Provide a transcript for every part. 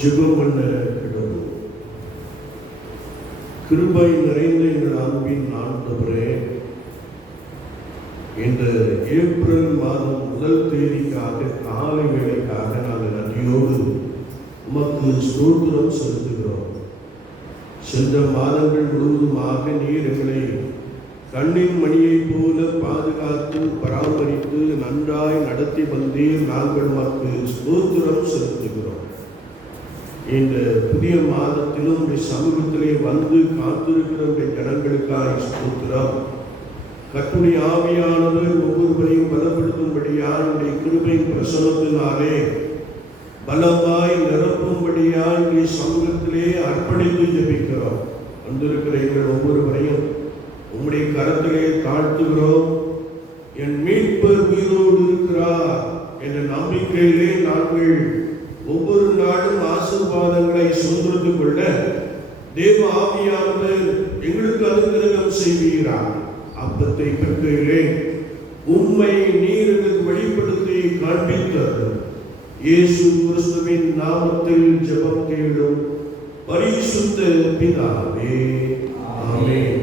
ஜெபம் பண்ண கிடவும். கிருபை நிறைந்த எங்கள் அன்பின் ஆண்டவரே, இந்த ஏப்ரல் மாதம் முதல் தேதிக்காக காலை வேளைக்காக நாங்கள் நன்றியோடு உமக்கு ஸ்தோத்திரம் செலுத்துகிறோம். சென்ற மாதங்கள் முழுவதுமாக நீர் எங்களை கண்ணின் மணியை போல பாதுகாத்து பராமரித்து நன்றாய் நடத்தி வந்தீர். நாங்கள் உமக்கு ஸ்தோத்திரம் செலுத்துகிறோம். இந்த புதிய மாதத்திலும் சமூகத்திலே வந்து காத்திருக்கிற ஜனங்களுக்காக ஸ்தோத்திரம். கர்த்தருடைய ஆவியானவர் ஒவ்வொருவரையும் பலப்படுத்தும்படியால் உடைய கிருபையின் பிரசன்னத்தினாலே பலமாய் நிரப்பும்படியால் நீ சமூகத்திலே அர்ப்பணித்து ஜெபிக்கிறோம். வந்திருக்கிற எங்கள் ஒவ்வொருவரையும் உம்முடைய கரத்திலே தாழ்த்துகிறோம். என் மீட்பர் உயிரோடு இருக்கிறார் என்ற நம்பிக்கையிலே நாங்கள் ஒவ்வொரு நாளும் ஆசீர்வாதங்களை சுதந்திரத்துக் கொள்ள தேவ ஆவியானவர் எங்களுக்கு அனுகிரகம் செய்கிறார். அப்பத்தை பெற்றையிலே உண்மை நீர் எங்களுக்கு வெளிப்படுத்தி காண்பித்தது. இயேசு கிறிஸ்துவின் நாமத்தில் ஜெபம் கேளும் பரிசுத்த பிதாவே, ஆமென்.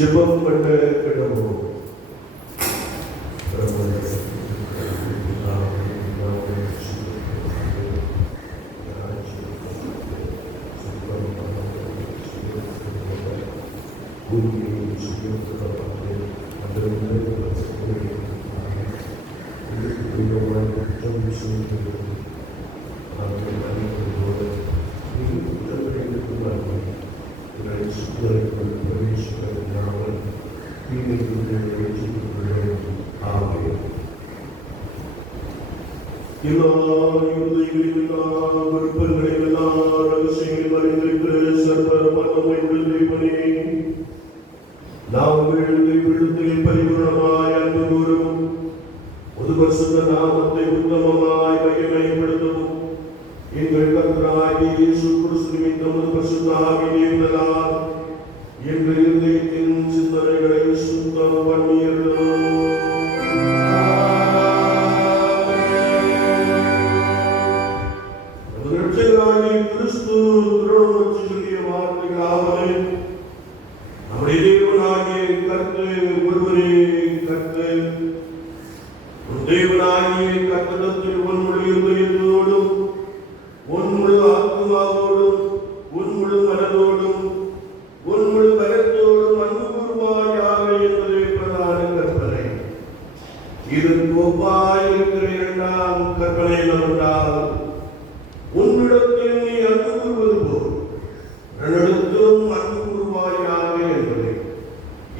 ஜெபம் பண்ண கிடவும். Gracias. எல்லா விருப்பங்களையும் எல்லா ரகசியங்களையும் அறிந்திருக்கிற சர்வ மன்னமை விழுந்தே நாம் விழுத்தில் பரிபூர்ணமாய் அன்பு கூறவும் ஒரு பரிசுத்த நாமத்தை உத்தமமாய் மகிமைப்படுத்தவும் எங்கள் கர்த்தராகிய இயேசு கிறிஸ்து நிமித்தம் ஒரு பரிசுத்த ஆவியினால் எங்கள் இதயத்தின் சிந்தனைகளை சுத்தம் பண்ணியருளும். கிறிஸ்து திருமணம் சொல்லிய வார்த்தைகளாவது நம்முடைய தேவனாகிய கர்த்தர் ஒருவரே கர்த்தர். தேவனாகிய கர்த்தரிடத்தில் உன்னுடைய இதயத்தோடும் உன்னுடைய ஆத்மாவோடும் உன்னுடைய மனதோடும் உன்னுடைய பலத்தோடும் அன்பு கூறுவாயாக என்பதே பிரதான கற்பனை. இதற்கு ஒப்பாய் இருக்கிற இரண்டாம் கற்பனை என்னவென்றால், உன்னிடத்தில் நீ அன்பு கூறுவது போல் என்னிடத்திலும் அன்பு கூறுவாயாக என்பதே.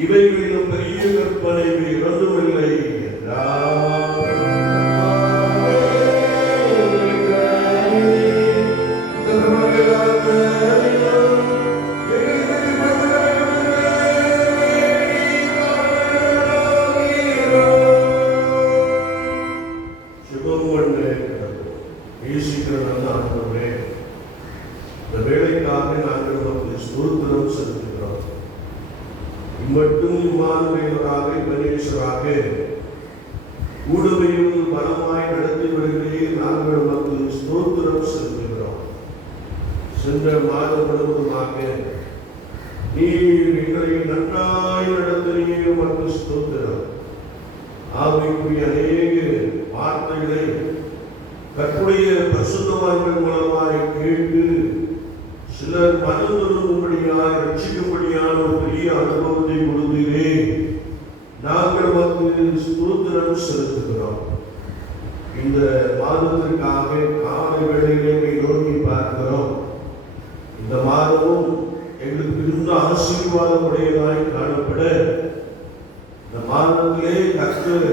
இவைகளிலும் பெரிய கற்பனை இரண்டுமில்லை என்றார். மட்டும் இம்மானுவேலராக கணேசராக கூடவையும் பலமாய் நடத்தி வருகிறேன். நாங்கள் உமக்கு ஸ்தோத்திரம் செலுத்துகிறோம். சென்ற மாதம் முழுவதுமாக நீர் எங்களை நன்றாய் நடத்தினீர். உமக்கு ஸ்தோத்திரம். ஆவிக்குரிய அநேக வார்த்தைகளை கர்த்தருடைய பரிசுத்தவான்கள் மூலமாய் கேட்டு சிலர் மனம் திரும்பும்படியாய் ரட்சிக்கும்படியான ஒரு பெரிய அனுபவத்தை கொடுத்தீரே. நாங்கள் உமக்கு ஸ்தோத்திரம் செலுத்துகிறோம். இந்த மாதத்திற்காக காலை வேளையிலே நோக்கி பார்க்கிறோம். இந்த மாதமும் எங்களுக்கு இருந்த ஆசீர்வாதம் உடையதாய் காணப்பட இந்த மாதத்திலே கர்த்தர்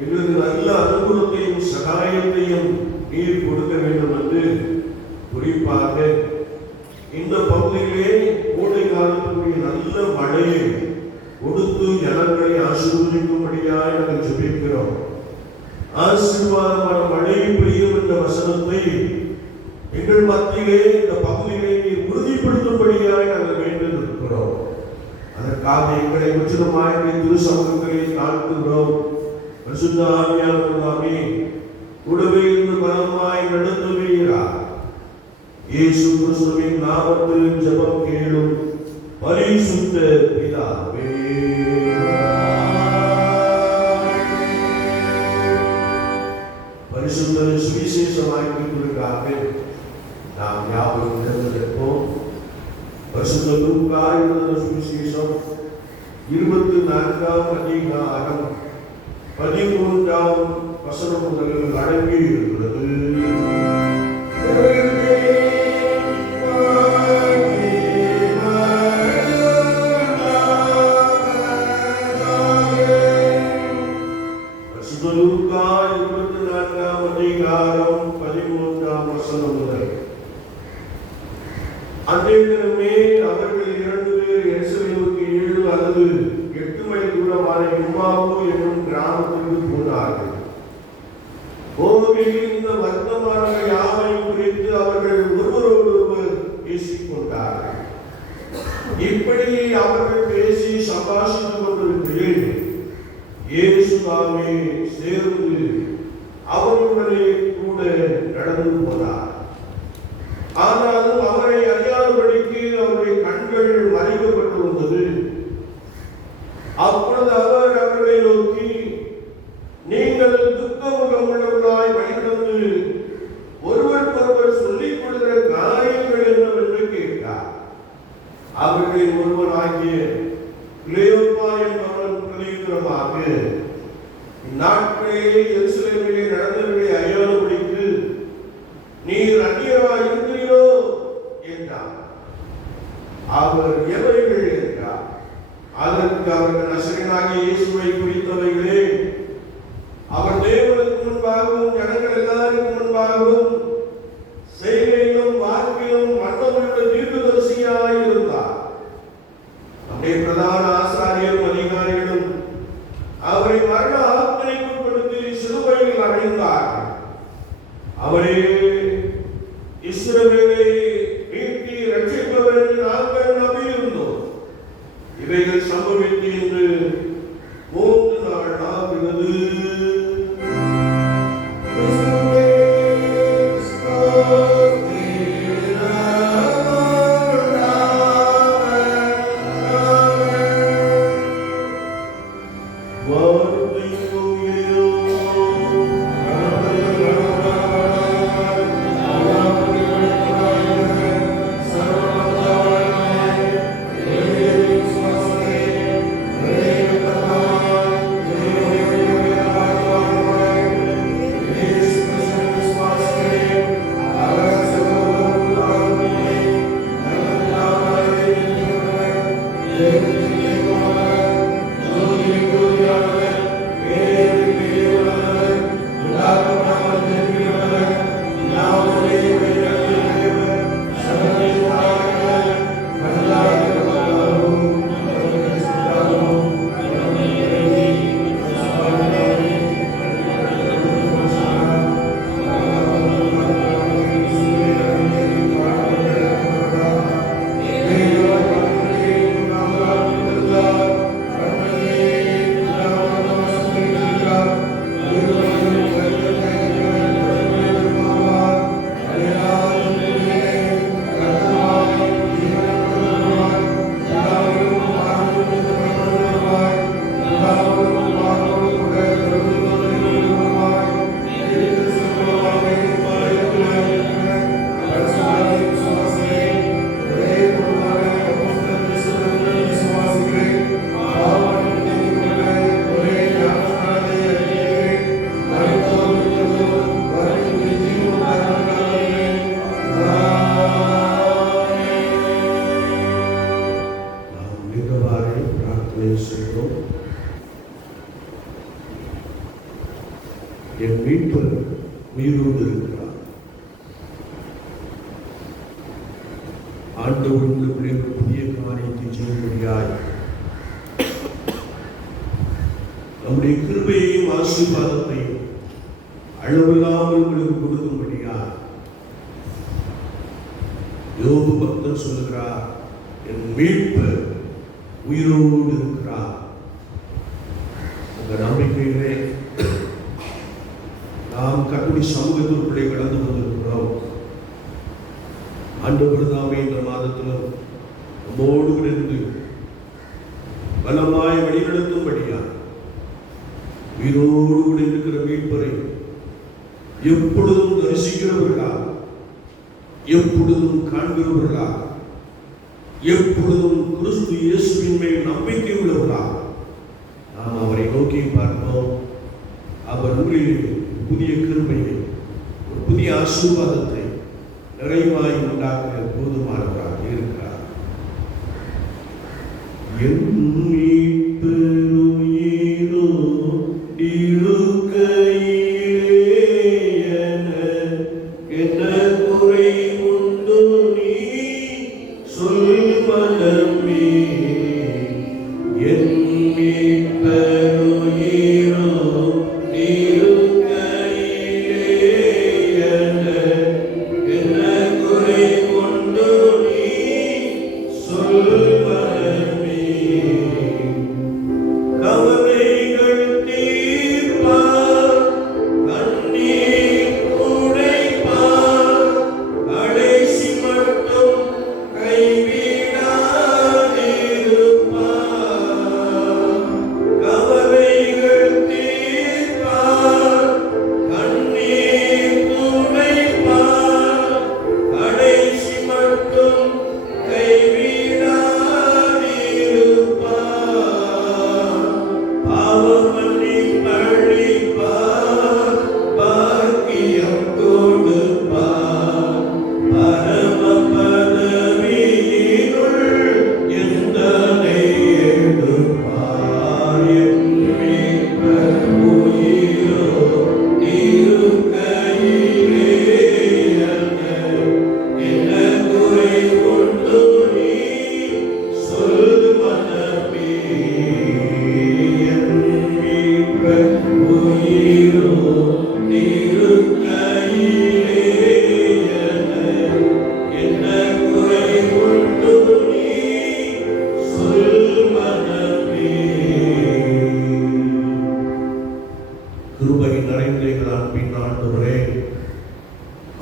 எங்களுக்கு நல்ல அனுகூலத்தையும் சகாயத்தையும் நீர் கொடுக்க வேண்டும் என்று குறிப்பாக இந்த பகுதியிலே கோடை காலத்துக்குரிய நல்ல மழையை கொடுத்து ஜனங்களை ஆசீர்வதிக்கும்படியாக நாங்கள் ஜெபிக்கிறோம். ஆசீர்வாதமான மழை பெய்யும் என்ற வசனத்தை எங்கள் மத்தியிலே இந்த பகுதியிலே உறுதிப்படுத்தும்படியாக நாங்கள் வேண்டியிருக்கிறோம். அதற்காக எங்களை முற்றிலுமாய் திருசமூகங்களை தாழ்த்துகிறோம். பரிசுத்த ஆவியானவரே கூடவே இருந்து பலமாய் நடத்துவீராக. இயேசு கிறிஸ்துவின் நாமத்தில் ஜெபம் கேளும் பரிசுத்த பிதாவே. பரிசுத்த சுவிசேஷமாய்க்காக நாம் யாவரும் நினைப்போம். பரிசுத்த லூக்கா எழுதின சுவிசேஷம் 24ஆம் அதிகாரம் 13ஆம் வசனம் முதல் அடங்கி இருக்கிறது. லூக்கா 24ஆம் அதிகாரம் 13ஆம் வசனம் முதல். அன்றைய தினமே அவர்கள் 2 பேர் எருசலேமுக்கு 7 அல்லது 8 மைல் தூரமான எம்மாவு என்னும் கிராமத்திற்கு போனார்கள். போகையில் இந்த வர்த்தமானங்கள் யாவையும் குறித்து அவர்கள் ஒருவரோடொருவர் பேசிக் கொண்டார்கள். இப்படி அவர்கள் பேசி சம்பாஷித்துக் கொண்டிருக்கையில் இயேசு தாமே சேர்ந்து அவர்களுடனே கூட நடந்து போனார். ஆனாலும் அவரை அறியாதபடிக்கு அவருடைய கண்கள் மறைக்கப்பட்டு வந்தது. அப்பொழுது அவர் அவர்களை நோக்கி, நீங்கள் துக்கமுகம் உள்ளவர்களாய் வழிநடந்து ஒருவருக்கொருவர் சொல்லிக் கொள்கிற காரியங்கள் என்னவென்று கேட்டார். அவர்களில் ஒருவனாகிய கிளேயோப்பா என்பவன் பிரதியுத்தரமாக, இந்நாட்களிலே எருசலேமிலே நடந்தவர்களை அறியாதபடிக்கு நீர் அந்நியராய் இருக்கிறீரோ என்றார். அவர் எவைகள் என்றார். அதற்கு அவர்கள் நசரேயனாகிய இயேசுவை குறித்தவைகளே, அவர் தேவனுக்கு முன்பாகவும் ஜனங்கள் எல்லாருக்கும் முன்பாகவும் செய்கையிலும் வாக்கிலும் மற்றவர்களுடைய தீர்க்கதரிசியாய் இருந்தார். நம்முடைய பிரதான ஆசாரியரும் அதிகாரிகளும் அவரை மரண ஆக்கினைக்குட்படுத்தி சிலுவையில் அறைந்தார்கள். அவரே இஸ்ரவேலை மீட்டி ரட்சிப்பவர் என்று நாங்கள் நம்பியிருந்தோம். இவைகள் சம்பவித்து இன்று 3 நாள் ஆகிறது. என் மீட்பர் உயிரோடு இருக்கிறார். ஆண்டவருக்குள்ளே புதிய காரியத்தை செய்யும்படியாய் நம்முடைய கிருபையையும் ஆசீர்வாதத்தையும் அளவில்லாமல் உங்களுக்கு கொடுக்கும்படியாய் யோபு பக்தன் சொல்லுகிறார், என் மீட்பர் உயிரோடு இருக்கிறார். அந்த நம்பிக்கையிலே நாம் கர்த்தருடைய சமூகத்திற்குள்ளே கடந்து கொண்டிருக்கிறோம். ஆண்டவர் தாமே இந்த மாதத்திலும் நம்மோடு இருந்து பலமாய் வழிநடத்தும்படியா உயிரோடு கூட இருக்கிற மீட்பரை எப்பொழுதும் தரிசிக்கிறவர்களா, எப்பொழுதும் காண்கிறவர்களா, எப்பொழுதும் கிறிஸ்து இயேசுவின் மேல் நம்பிக்கை உள்ளவர்களா நாம் அவரை நோக்கி பார்ப்போம். அவர் உங்களிலே புதிய கிருபையை, ஒரு புதிய ஆசீர்வாதத்தை நிறைவாய் உண்டாக்க போதுமானவராக இருக்கிறார். என் மீட்பருயிரோ என்ன குறை உண்டு நீ சொல் மனமே. என் மீட்பருயிரோ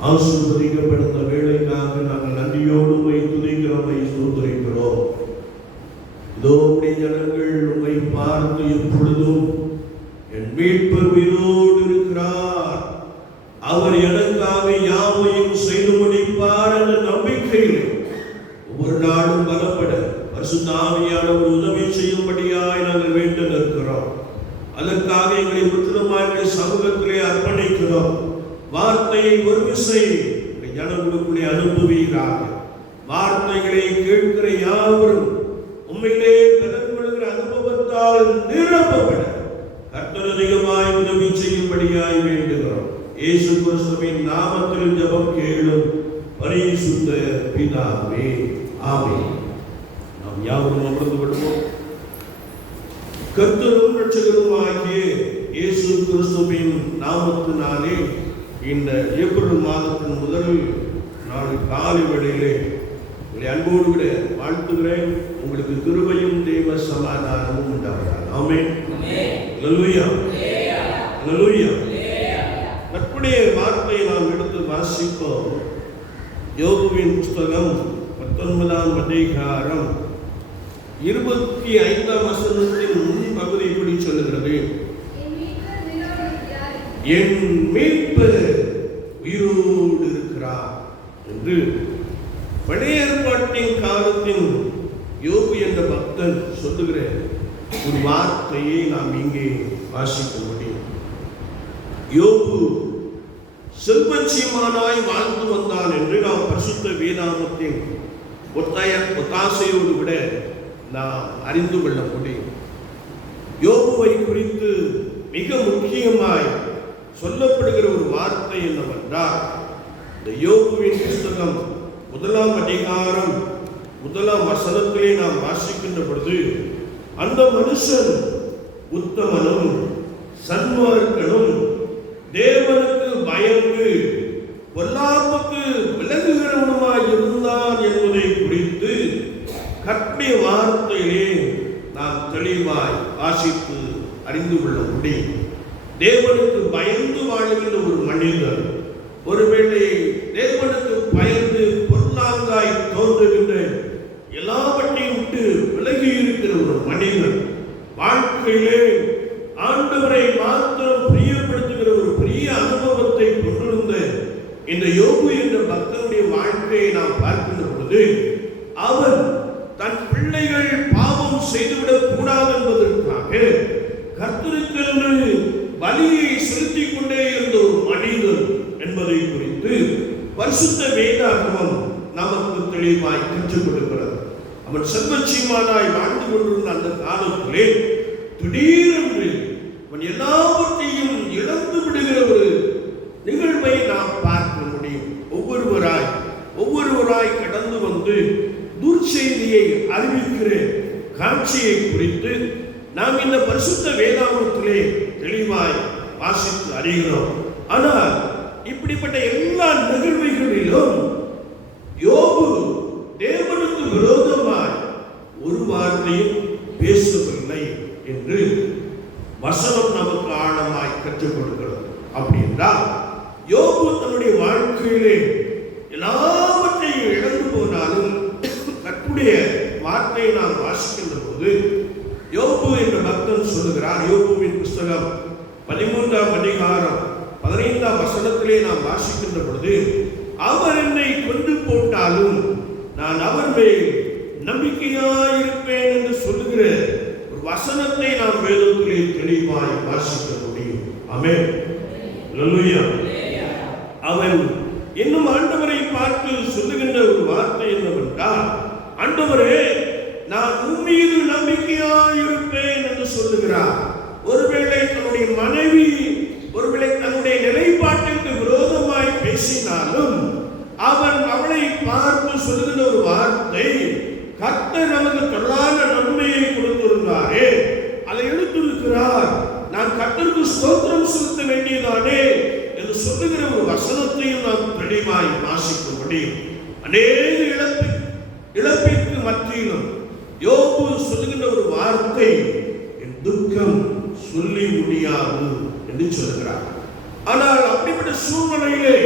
ஆசீர்வதிக்கப்பட்ட வேளைக்காக நாங்கள் நன்றியோடு உம்மை துதிக்கிறோம், உம்மை ஸ்தோத்திரிக்கிறோம். இதோ உம்முடைய ஜனங்கள் உம்மை பார்த்து எப்பொழுதும் என் மீட்பர் உயிரோடு இருக்கிறார், அவர் எனக்காக யாவையும் செய்து முடிப்பார் என்ற நம்பிக்கையில் ஒவ்வொரு நாளும் பலப்பட பரிசுத்த ஆவியானவர் உதவி செய்யும்படியாய் நாங்கள் வேண்டி நிற்கிறோம். அதற்காக எங்களை முற்றிலுமாய் எங்கள் சமூகத்திலே அர்ப்பணிக்கிறோம். வார்த்தையை ஒரு விசை ஜனங்களுக்குள்ளே அனுப்புவீராக. வார்த்தைகளை கேட்கிற யாவரும் உண்மையிலே பலன் கொள்கிற அனுபவத்தால் நிரப்பப்பட கர்த்தர் அதிகமாய் உதவி செய்யும்படியாய் வேண்டுகிறோம். இயேசு கிறிஸ்துவின் நாமத்தில் ஜெபம் கேளும் பரிசுத்த பிதாவே, ஆமென். நாம் யாவரும் அமர்ந்து கொள்வோம். கர்த்தரும் இரட்சகருமாகிய இயேசு கிறிஸ்துவின் நாமத்தினாலே இந்த ஏப்ரல் மாதத்தின் முதல் நாள் காலை வேளையிலே உங்களை அன்போடு கூட வாழ்த்துகிறேன். உங்களுக்கு கிருபையும் தேவ சமாதானமும் உண்டாவதாக. ஆமென். அல்லேலூயா, அல்லேலூயா. கர்த்தருடைய வார்த்தையை நாம் எடுத்து வாசிப்போம். யோபுவின் புஸ்தகம் 19ஆம் அதிகாரம் 25ஆம் வசனத்தின் முன்பகுதி இப்படி சொல்லுகிறது: என் மீட்பர் உயிரோடு இருக்கிறார் என்று பழைய ஏற்பாட்டின் காலத்தின் யோபு என்ற பக்தன் சொல்லுகிற ஒரு வார்த்தையை நாம் இங்கே வாசிக்க முடியும். யோபு செல்வச்சீமானாய் வாழ்ந்து வந்தான் என்று நாம் பரிசுத்த வேதாகமத்தின் ஒத்தாசையோடு விட நாம் அறிந்து கொள்ள முடியும். யோபுவை குறித்து மிக முக்கியமாய் சொல்லப்படுகிற ஒரு வார்த்தை என்னவென்றால், இந்த யோபுவின் புஸ்தகம் 1ஆம் அதிகாரம் 1ஆம் வசனத்திலே நாம் வாசிக்கின்ற பொழுது, அந்த மனுஷன் உத்தமனும் சன்மார்க்கனும் தேவனுக்கு பயந்து பொல்லாப்புக்கு விலகுகிறவனுமாய் இருந்தான் என்பதை குறித்து கர்த்தருடைய வார்த்தையிலே நாம் தெளிவாய் வாசித்து அறிந்து கொள்ள முடியும். தேவனுக்கு பயந்து வாழ்கின்ற ஒரு மனிதர், ஒருவேளை தேவனுக்கு பயந்து பொருளாங்காய் தோன்றுகின்ற எல்லாவற்றையும் விட்டு விலகி இருக்கிற ஒரு மனிதர், வாழ்க்கையிலே ஆண்டவரை மாத்திரம் பிரியப்படுத்துகிற ஒரு பெரிய அனுபவத்தை கொண்டிருந்த இந்த யோபு என்ற பக்தனுடைய வாழ்க்கையை நாம் பார்க்கின்ற பொழுது, அவன் தன் பிள்ளைகள் பாவம் செய்துவிடக் கூடாது என்பதற்காக கர்த்தருக்கென்று பலியை செலுத்திக் கொண்டே இருந்த ஒரு மனிதன் என்பதை குறித்து பரிசுத்த வேதாகமம் நமக்கு தெளிவாய் கற்றுக் கொடுக்கிறது. அவன் செல்வச்சீமானாய் வாழ்ந்து கொண்டிருந்த அந்த காலத்திலே திடீரென்று அவன் எல்லாவற்றையும் இழந்து விடுகிற ஒரு நிகழ்வை நாம் பார்க்க முடியும். ஒவ்வொருவராய் கடந்து வந்து துர்ச்செய்தியை அறிவிக்கிற காட்சியை குறித்து நாம் இந்த பரிசுத்த வேதாகமத்திலே தெளிவாய் வாசித்து அறிகிறோம். ஆனால் இப்படிப்பட்ட எல்லா நிகழ்வுகளிலும் யோபு தேவனுக்கு விரோதமாய் ஒரு வார்த்தையும் பேசவில்லை என்று வசனம் நமக்கு ஆழமாய் கற்றுக் கொடுக்கிறது. அப்படி என்றால் யோபு தன்னுடைய வாழ்க்கையிலே எல்லாவற்றையும் இழந்து போனாலும் கர்த்தருடைய வார்த்தையை நாம் வாசிக்கின்ற போது யோபு என்ற பக்தன் சொல்லுகிறார். யோபுவின் புஸ்தகம் 13ஆம் அதிகாரம் 15ஆம் வசனத்திலே நாம் வாசிக்கின்ற பொழுது, அவர் என்னை கொண்டு போட்டாலும் நான் அவர் மேல் நம்பிக்கையாயிருப்பேன் என்று சொல்லுகிற ஒரு வசனத்தை நாம் வேதத்திலே தெளிவாய் வாசிக்க முடியும். ஆமென். அல்லேலூயா. அவன் இன்னும் ஆண்டவரை பார்த்து சொல்லுகின்ற ஒரு வார்த்தை என்னவென்றால், ஆண்டவரே, நான் உம்மீது நம்பிக்கையாயிருப்பேன் என்று சொல்லுகிறார். ஒருவேளை தன்னுடைய மனைவி ஒருவேளை தன்னுடைய நிலைப்பாட்டிற்கு விரோதமாய் பேசினாலும் அவன் அவளை பார்த்து சொல்லுகின்ற ஒரு வார்த்தை, கர்த்தர் நமக்கு தொடரான நன்மையை கொடுத்திருந்தார். ஸ்தோத்திரம் செலுத்த வேண்டியதானே என்று சொல்லுகிற ஒரு வசனத்தையும் நாம் தெளிவாய் வாசிக்க முடியும். அநேக இழப்பிற்கு மத்தியிலும் யோபு சொல்லுகின்ற ஒரு வார்த்தை, என் துக்கம் சொல்லி முடியாது என்று சொல்லுகிறார். ஆனால் அப்படிப்பட்ட சூழ்நிலையிலே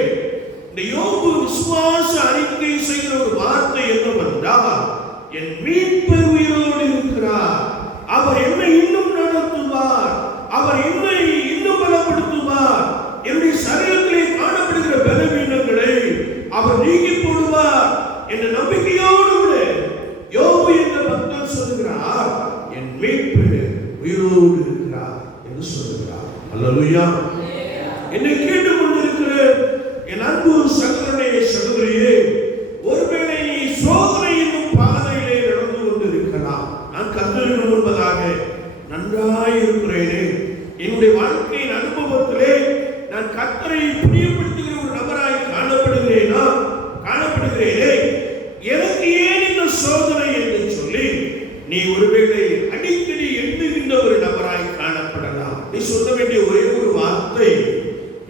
இந்த யோபு விசுவாச அறிக்கை செய்கிற ஒரு வார்த்தை என்னவென்றால், என் மீட்பர் உயிரோடு இருக்கிறார், அவர் என்னை இன்னும் நடத்துவார், அவர் என்னை இன்னும் பலப்படுத்துவார், என்னுடைய சரீரத்திலே காணப்படுகிற பலவீனங்களை அவர் நீக்கி போடுவார் என்ற நம்பிக்கையோடு யோபு என்ற பக்தன் சொல்லுகிறார், என் மீட்பர் உயிரோடு இருக்கிறார் என்று சொல்லுகிறார். அல்லேலூயா. என்னை கேட்டுக் கொண்டிருக்கிற என் அன்பு சகோதரனே சகோதரியே, ஒருவேளை நீ சோதனை என்னும் பாதையிலே நடந்து கொண்டிருக்கலாம். நான் கர்த்தருக்கு முன்பதாக நன்றாய் இருக்கிறேனே, என்னுடைய வாழ்க்கையின் அனுபவத்திலே நான் கர்த்தரை பிரியப்படுத்துகிற ஒரு நபராய் காணப்படுகிறேனே, எனக்கு ஏன் இந்த சோதனை என்று சொல்லி நீ ஒருவேளை அடிக்கடி எண்ணுகின்ற ஒரு நபராய் காணப்படலாம். நீ சொல்ல வேண்டிய ஒரே ஒரு வார்த்தை,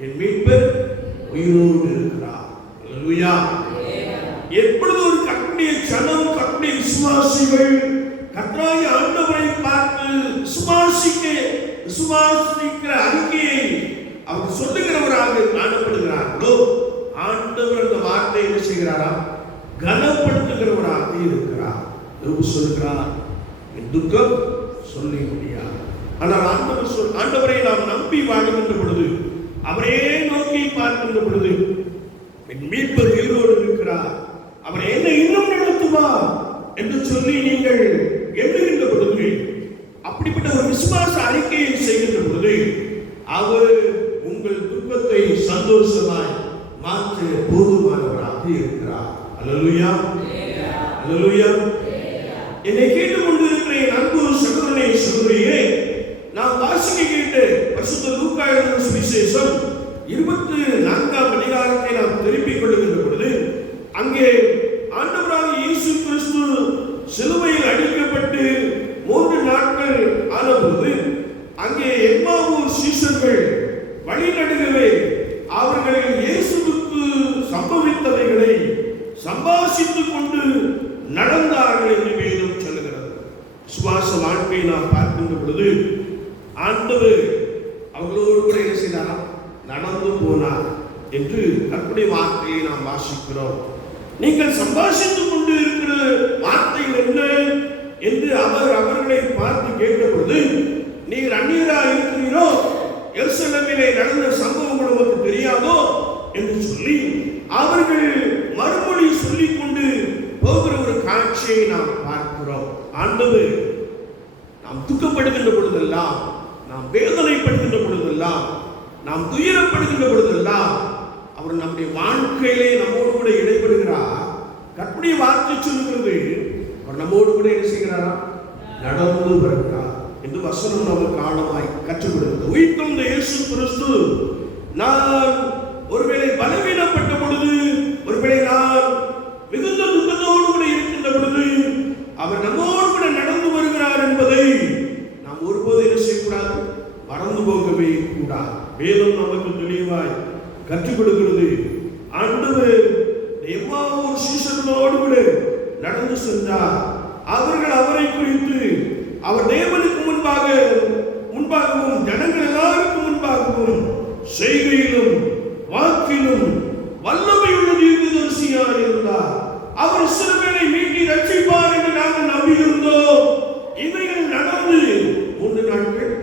என் மீட்பர் உயிரோடு இருக்கிறார். அல்லேலூயா. எப்பொழுது ஒரு கர்த்தருடைய ஜனம், கர்த்தருடைய விசுவாசிகள் கர்த்தராகிய ஆண்டவரை பார்த்து விசுவாசிக்கிற அறிக்கையை அவர் சொல்லுகிறவராக காணப்படுகிறார்களோ, ஆண்டவர் அந்த வார்த்தையை என்ன செய்கிறாரா? கனப்படுத்துகிறவராக இருக்கிறார். சொல்லுகிறார், என் துக்கம் சொல்லி முடியாது. ஆனால் ஆண்டவரை நாம் நம்பி வாழ்கின்ற பொழுது, அவரே நோக்கி பார்க்கின்ற பொழுது, என் மீட்பர் உயிரோடு இருக்கிறார், அவர் என்னை இன்னும் நடத்துவார் என்று சொல்லி நீங்கள் எண்ணுகின்ற பொழுது, அப்படிப்பட்ட ஒரு விசுவாச அறிக்கையை செய்கின்ற பொழுது, அவர் உங்கள் துக்கத்தை சந்தோஷமாய் மாற்ற போதுமானவராக இருக்கிறார். அல்லேலூயா. அல்லேலூயா. என்னை கேட்டுக் கொண்டிருக்கிற என் அன்பு சகோதரனே சகோதரியே, நாம் வாசிக்க கேட்ட பரிசுத்த லூக்கா எழுதின சுவிசேஷம் 24ஆம் அதிகாரத்தை நாம் திருப்பிக் கொள்ளுகின்ற பொழுது, அங்கே ஆண்டவராகிய இயேசு கிறிஸ்து சிலுவையில் அடிக்கப்பட்டு 3 நாட்கள் ஆனபோது, அங்கே எம்மாவூர் சீஷர்கள் வழிநடுகவே அவர்கள் இயேசுவுக்கு சம்பவித்தவைகளை சம்பாஷித்துக் கொண்டு நடந்தார்கள் என்று வேதம் சொல்லுகிறது. சுவாச வாழ்க்கையை நாம் பார்க்கின்ற பொழுது, ஆண்டவர் அவர்களோடு கூட என்ன செய்தார்? நடந்து போனார் என்று கர்த்தருடைய வார்த்தையை நாம் வாசிக்கிறோம். நீங்கள் சம்பாஷித்துக் கொண்டு இருக்கிற வார்த்தைகள் என்ன என்று அவர்களை பார்த்து கேட்ட பொழுது, நீர் அந்நியராக இருக்கிறீரோ, எருசலேமிலே நடந்த சம்பவம் உமக்கு தெரியாதோ என்று சொல்லி அவர்கள் மறுமொழி சொல்லிக் கொண்டு போகிற ஒரு காட்சியை நாம் பார்க்கிறோம். ஆண்டவர் நாம் துக்கப்படுகின்ற பொழுதெல்லாம், நாம் வேதனைப்படுகின்ற பொழுதெல்லாம், நாம் துயரப்படுகின்ற பொழுதெல்லாம் அவர் நம்முடைய வாழ்க்கையிலே நம்மோடு கூட இடைப்படுகிறார். கர்த்தருடைய வார்த்தை சொல்லுகிறது, அவர் நம்மோடு கூட என்ன செய்கிறாரா? நடந்து வருகிறார் என்று வசனம் நமக்கு ஆழமாய் கற்றுக் கொடுக்கிறது. உயிர்த்தெழுந்த இயேசு கிறிஸ்து, நான் ஒருவேளை பலவீனப்பட்ட பொழுது, ஒருவேளை நான் மிகுந்த துக்கத்தோடு கூட இருக்கின்ற பொழுது, அவர் நம்மோடு கூட நடந்து வருகிறார் என்பதை நாம் ஒருபோது என்ன செய்யக்கூடாது? மறந்து போகவே கூடாது. வேதம் நமக்கு தெளிவாய் கற்றுக் கொடுக்கிறது. ஆண்டவர் எம்மாவூர் சீஷர்களோடு கூட நடந்து சென்றார். அவர்கள் அவரை குறித்து, அவர் தேவனுக்கு முன்பாகவும் ஜனங்கள் எல்லாருக்கும் முன்பாகவும் செய்கையிலும் வாக்கிலும் வல்லமையுள்ள தீர்க்கதரிசியாக இருந்தார். அவர் இஸ்ரவேலை மீட்டி ரட்சிப்பார் என்று நாங்கள் நம்பியிருந்தோம். இவைகள் நடந்து 3 நாட்கள்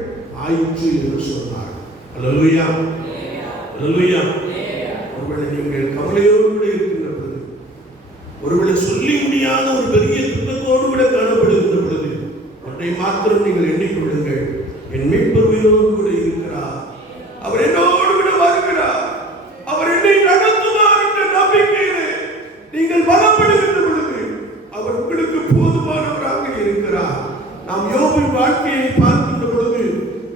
ஆயிற்று என்று சொன்னார். அல்லேலூயா. அல்லேலூயா. ஒருவேளை நீங்கள் கவலையோடு கூட இருக்கின்ற பொழுது, ஒருவேளை சொல்லி முடியாத ஒரு பெரிய துக்கத்தோடு கூட காணப்படுகின்ற பொழுது, ஒன்றை மாத்திரம் நீங்கள் எண்ணிக்கொள்ளுங்கள், என் மீட்பர் உயிரோடு கூட இருக்கிறார், அவர் என்னோடு கூட வருகிறார், அவர் என்னை நடத்துவார் என்ற நம்பிக்கையிலே நீங்கள் பலப்படுகின்ற பொழுது அவர் உங்களுக்கு போதுமானவராக இருக்கிறார். நாம் யோபின் வாழ்க்கையை பார்க்கின்ற பொழுது,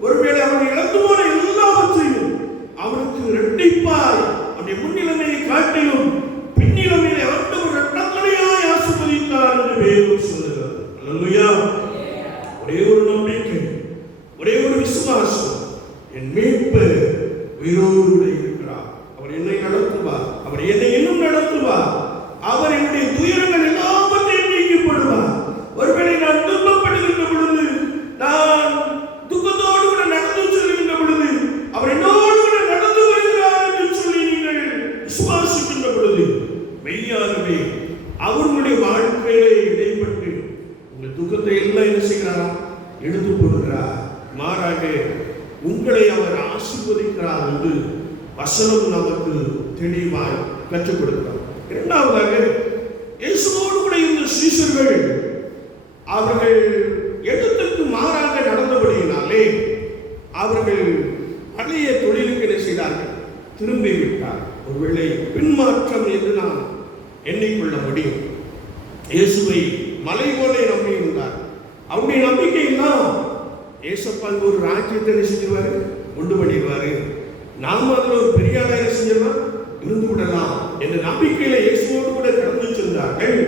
ஒருவேளை அவன் இழந்து போன எல்லாவற்றையும் அவனுக்கு இரட்டிப்பாய் அவனுடைய முன்னிலைமையை காட்டிலும் பின்னிலைமையை ஆண்டவர் இரட்டத்தனையாய் ஆசீர்வதித்தார் என்று வேதம் சொல்லுகிறது. அல்லேலூயா. ஒரே ஒரு நம்பிக்கை, ஒரே ஒரு விசுவாசம், என் துக்கத்தை எல்லாம் என்ன செய்கிறாரா? எடுத்து போடுகிறார். மாறாக உங்களை அவர் ஆசீர்வதிக்கிறார் என்று வசனம் நமக்கு தெளிவாய் கற்றுக் கொடுக்கிறார். இரண்டாவதாக, இயேசுவோடு கூட இருந்த சீஷர்கள் அவர்கள் எழுத்துக்கு மாறாக நடந்தபடியினாலே அவர்கள் பழைய தொழிலுக்கு என்ன செய்தார்கள்? திரும்பி விட்டார். ஒருவேளை பின்மாற்றம் என்று நாம் எண்ணிக்கொள்ள முடியும். இயேசுவை மலை போல நம்பி இருந்தார். அவருடைய நம்பிக்கையெல்லாம் ஏசப்பா ஒரு ராஜ்யத்தை என்ன செஞ்சிருவாரு? உண்டு பண்ணிடுவாரு. நாம அதில் ஒரு பெரிய ஆளா என்ன செஞ்சிடலாம், இருந்து விடலாம் என்ற நம்பிக்கையில இயேசுவோடு கூட கடந்து சென்றார்கள்.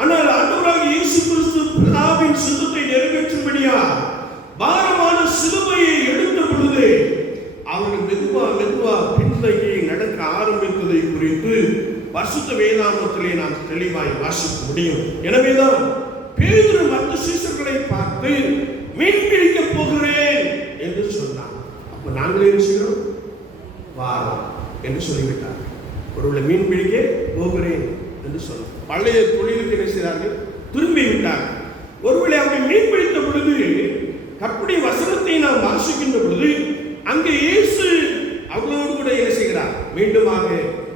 ஆனால் ஆண்டவராக இயேசு கிறிஸ்து பிதாவின் சித்தத்தை நிறைவேற்றும்படியா பாரமான சிலுவையை எடுத்த பொழுது அவர்கள் மெதுவா பின்தங்கி நடக்க ஆரம்பித்ததை குறித்து பரிசுத்த வேதாகமத்திலே நாம் தெளிவாய் வாசிக்க முடியும். எனவேதான் பேதுரு மற்ற சீஷர்களை பார்த்து மீன் பிடிக்க போகிறேன் என்று சொன்னார். அப்ப நாங்களே என்ன செய்கிறோம்? வாரம் என்று சொல்லிவிட்டார். ஒருவேளை மீன் பிடிக்க போகிறேன் என்று சொன்னார். பழைய தொழிலுக்கு என்ன செய்தார்கள்? திரும்பி விட்டார்கள். ஒருவேளை அவர்கள் மீன் பிடித்த பொழுது கர்த்தருடைய வசனத்தை நாம் வாசிக்கின்ற பொழுது அங்கே இயேசு அவர்களோடு கூட என்ன செய்கிறார்? மீண்டுமாக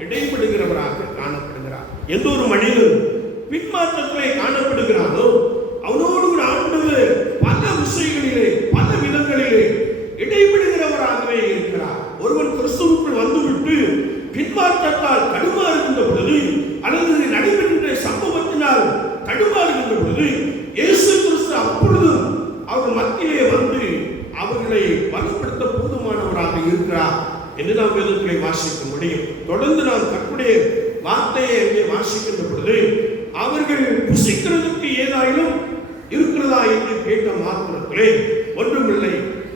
இடைப்படுகிறவராக காணப்படுகிறார். எந்த ஒரு மனிதன் பின்மாற்றத்திலே காணப்படுகிறானோ அவனோடு கூட ஆண்டவர் பல விஷயங்களிலே பல விதங்களிலே இடைப்படுகிறவராகவே இருக்கிறார். ஒருவன் கிறிஸ்துவுக்குள் வந்துவிட்டு பின்மாற்றத்தால் தடுமாறுகின்ற பொழுது அல்லது நடைபெறுகின்ற சம்பவத்தினால் தடுமாறுகின்ற பொழுது இயேசு கிறிஸ்து அப்பொழுதும் அவர் மத்தியிலே வந்து அவர்களை பலப்படுத்த போதுமானவராக இருக்கிறார் என்று நாம் வேதத்திலே வாசிக்க முடியும். தொடர்ந்து நாம் கர்த்தருடைய வார்த்தையை அங்கே வாசிக்கின்ற பொழுது அவர்கள் புசிக்கிறதுக்கு ஏதாயிலும் இருக்கிறதா என்று கேட்ட மாத்திரத்திலே ஒன்றுமில்லை.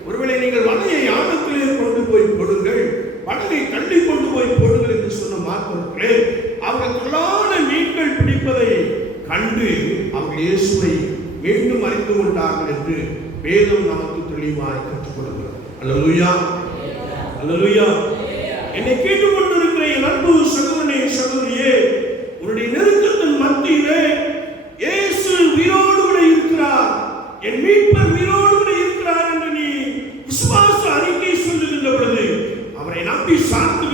ஒருவேளை நீங்கள் வலையை ஆழத்திலே கொண்டு போய் போடுங்கள், படகை தள்ளி கொண்டு போய் போடுங்கள் என்று சொன்ன மாத்திரத்திலே அவர்கள் திரளான மீன்கள் பிடிப்பதை கண்டு அவர்கள் இயேசுவை மீண்டும் அறிந்து கொண்டார்கள் என்று வேதம் நமக்கு தெளிவாய் கற்றுக் கொடுக்கிறது. அல்லேலூயா, அல்லேலூயா. என்னை கேட்டுக்கொண்டிருக்கிற என் அன்பு சகோதரனே, சகோதரியே, உன்னுடைய நெருக்கத்தின் மத்தியிலே இயேசு உயிரோடு கூட இருக்கிறார், என் மீட்பர் உயிரோடு கூட இருக்கிறார் என்று நீ விசுவாச அறிக்கை சொல்லுகின்ற பொழுது, அவரை நம்பி சார்ந்து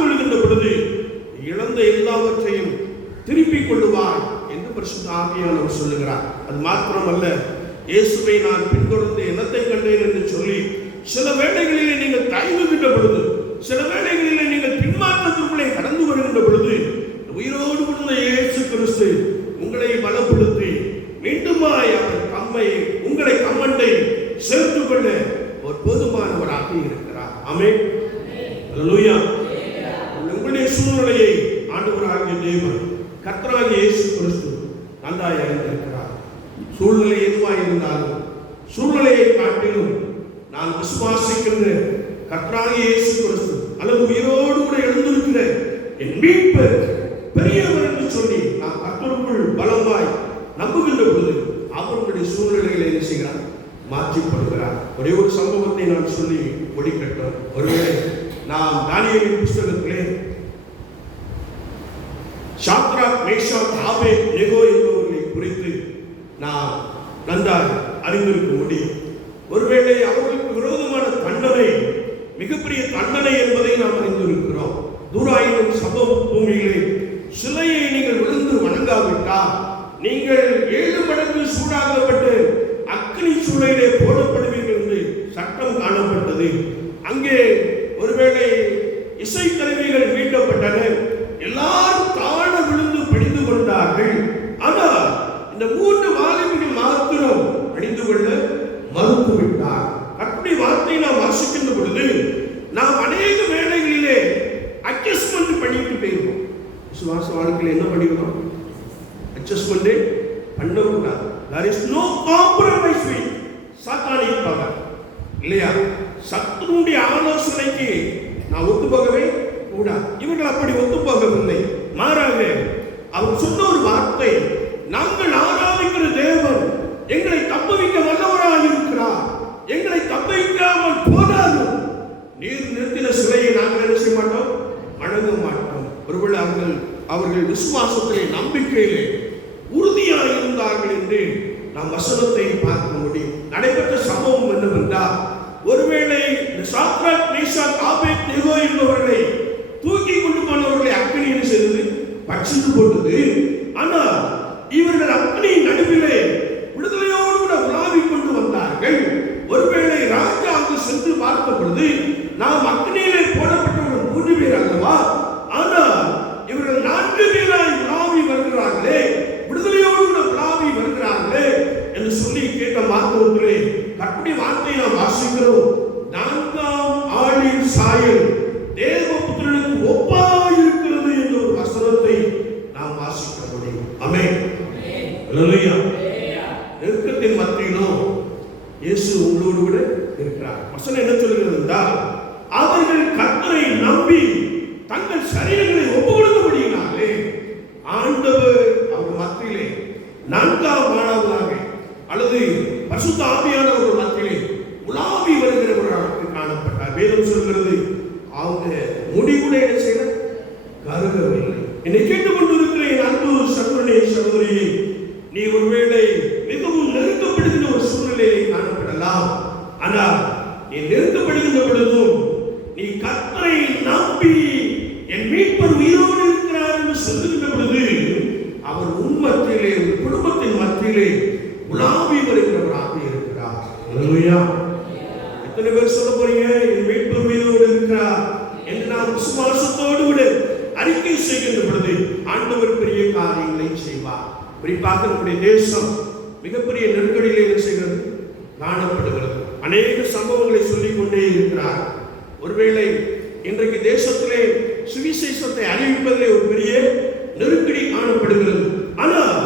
கொள்கின்ற பொழுது இழந்த எல்லாவற்றையும் திருப்பிக் கொள்ளுவார் என்று பரிசுத்த ஆவியானவர் சொல்லுகிறார். அது மாத்திரமல்ல, இயேசுவை நான் பின்தொடர்ந்து என்னத்தை கண்டேன் என்று சொல்லி சில வேளைகளிலே நீங்கள் தயங்குகின்ற பொழுது, சில வேளைகளிலே நீங்கள் பின்மாற்றத்திற்குள்ளே கடந்து வருகின்ற பொழுது உயிரோடு கொடுத்த இயேசு கிறிஸ்து உங்களை பலப்படுத்தி மீண்டுமாய் அவர் உங்களை கம்மண்டை சேர்த்துக் கொள்ள ஒரு போதுமானவராக இருக்கிறார். ஆமென், அல்லேலூயா. உங்களுடைய சூழ்நிலையை ஆண்டவராகிய தேவன் கர்த்தராகிய இயேசு கிறிஸ்து நன்றாய் அறிந்திருக்கிறார். சூழ்நிலை எதுவாக இருந்தாலும் சூழ்நிலையை காட்டிலும் நான் விசுவாசிக்கின்ற கர்த்தராகிய இயேசு கிறிஸ்து அல்லது உயிரோடு கூட எழுந்திருக்கிற என் மீட்பர் பெரியவர் என்று சொல்லி நான் கர்த்தருக்குள் பலமாய் நம்புகின்ற பொழுது அவர்களுடைய சூழ்நிலைகளை என்ன செய்கிறார்? மாற்றிப்படுகிறார். ஒரே ஒரு சம்பவத்தை நான் சொல்லி முடிக்கட்டும். ஒருவேளை நாம் தானியேலின் புஸ்தகத்திலே சாத்ராக், மேஷாக், ஆபேத்நேகோ என்பவர்களை குறித்து நாம் நன்றாக அறிந்திருக்க முடியும். ஒருவேளை அவர்களுக்கு விரோதமான தண்டனை மிகப்பெரிய தண்டனை என்பதை நாம் அறிந்திருக்கிறோம். தூராயினும் சம்பவ பூமியிலே சிலையை நீங்கள் விழுந்து வணங்காவிட்டால் நீங்கள் 7 மடங்கு சூடாக்கப்பட்டு அக்னி சூளையிலே போடப்படுவீர்கள் என்று சட்டம் காணப்பட்டது. அங்கே ஒருவேளை இசைக்கருவிகள் மீட்டப்பட்டன, எல்லாரும் தாழ விழுந்து படிந்து கொண்டார்கள். ஆனால் இந்த 3 வாலிபர்கள் மாத்திரம் அணிந்து கொள்ள மறுத்து விட்டார். அப்படி வார்த்தை நாம் வாசிக்கின்ற பொழுது நாம் அநேக வேளைகளிலே அட்ஜஸ்ட்மெண்ட் பண்ணிட்டு போயிருக்கோம். விசுவாச வாழ்க்கையில் என்ன பண்ணிக்கிறோம்? அட்ஜஸ்ட்மெண்ட் பண்ணக்கூடாது. there is no compromise with satanic power. இல்லையா? சத்துருடைய ஆலோசனைக்கு நான் ஒத்துப்போகவே கூடாது. இவர்கள் அப்படி ஒத்துப்போகவில்லை. மாறாக அவர் சொன்ன ஒரு வார்த்தை, நாங்கள் ஆராதிக்கிற தேவன் எங்களை தப்புவிக்க வல்லவராக இருக்கிறார், எங்களை தப்புவிக்காமல் போனாலும் நீர் நிறுத்தின சிலையை நாங்கள் என்ன செய்ய மாட்டோம்? வணங்க மாட்டோம். ஒருவேளை அவர்கள் விசுவாசத்திலே நம்பிக்கையிலே உறுதியாக இருந்தார்கள் என்று நாம் வசனத்தை பார்க்க முடியும். நடைபெற்ற சம்பவம் என்னவென்றால், ஒருவேளை சாத்ராக் மேஷாக் ஆபேத்நேகோ என்பவர்களை தூக்கி கொண்டு போனவர்களை அக்கினியில் செய்தது பட்சித்து போட்டது. ஆனால் இவர்கள் அக்கினியின் நடுவிலே விடுதலையோடு கூட உலாவிக் கொண்டு வந்தார்கள். ஒருவேளை ராஜா அங்கு சென்று பார்த்த பொழுது, நாம் அக்கினியிலே போடப்பட்டவர்கள் 3 பேர் அல்லவா, ஆனால் இவர்கள் 4 பேராய் உலாவி வருகிறார்களே, விடுதலையோடு கூட உலாவி வருகிறார்களே என்று சொல்லி கேட்ட மாத்திரத்திலே கர்த்தருடைய வார்த்தையை நாம் வாசிக்கிறோம். 4ஆம் ஆளின் சாயல் தேவபுத்திரனுக்கு ஒப்பாயிருக்கிறது என்ற ஒரு வசனத்தை நாம் வாசிக்க முடியும். ஆமென். அல்லேலூயா. நெருக்கத்தின் மத்தியிலும் இயேசு உங்களோடு கூட இருக்கிறார். வசனம் என்ன சொல்கிறது என்றால், அவர்கள் கர்த்தரை நம்பி தங்கள் சரீரங்களை ஒப்பு கொடுத்தபடியினாலே ஆண்டவர் அவர் மத்தியிலே 4ஆம் ஆளாக அல்லது பரிசுத்த ஆவியானவர் மத்தியிலே உலாவி வருகிறவராக காணப்பட்டார். வேதம் சொல்கிறது, அவங்க முடிவுட என்ன செய்ய கருகவில்லை. என்னை கேட்டுக்கொண்டிருக்கிற என் அன்பு சகோதரனே சகோதரியே, நீ ஒருவேளை மிகவும் நெருக்கப்படுகின்ற ஒரு சூழ்நிலையை காணப்படலாம். ஆனால் நீ நெருக்கப்படுகின்ற பொழுதும் நீ கர்த்தரை நம்பி என் மீட்பர் உயிரோடு இருக்கிறார் என்று சொல்லுகின்ற பொழுது, அவர் உன் மத்தியிலே, உன் குடும்பத்தின் மத்தியிலே உலாவி வருகிறவராக இருக்கிறார். அல்லேலூயா. எத்தனை பேர் சொல்ல போறீங்க, என் மீட்பர் உயிரோடு இருக்கிறார் என்று நாம் விசுவாசத்தோடு கூட அறிக்கை செய்கின்ற பொழுது ஆண்டவர் பெரிய காரியங்களை செய்வார். குறிப்பாக நம்முடைய தேசம் மிகப்பெரிய நெருக்கடியிலே என்ன செய்கிறது, காணப்படுகிறது. அநேக சம்பவங்களை சொல்லிக் கொண்டே இருக்கிறார். ஒருவேளை இன்றைக்கு தேசத்திலே சுவிசேஷத்தை அறிவிப்பதிலே ஒரு பெரிய நெருக்கடி காணப்படுகிறது. ஆனால்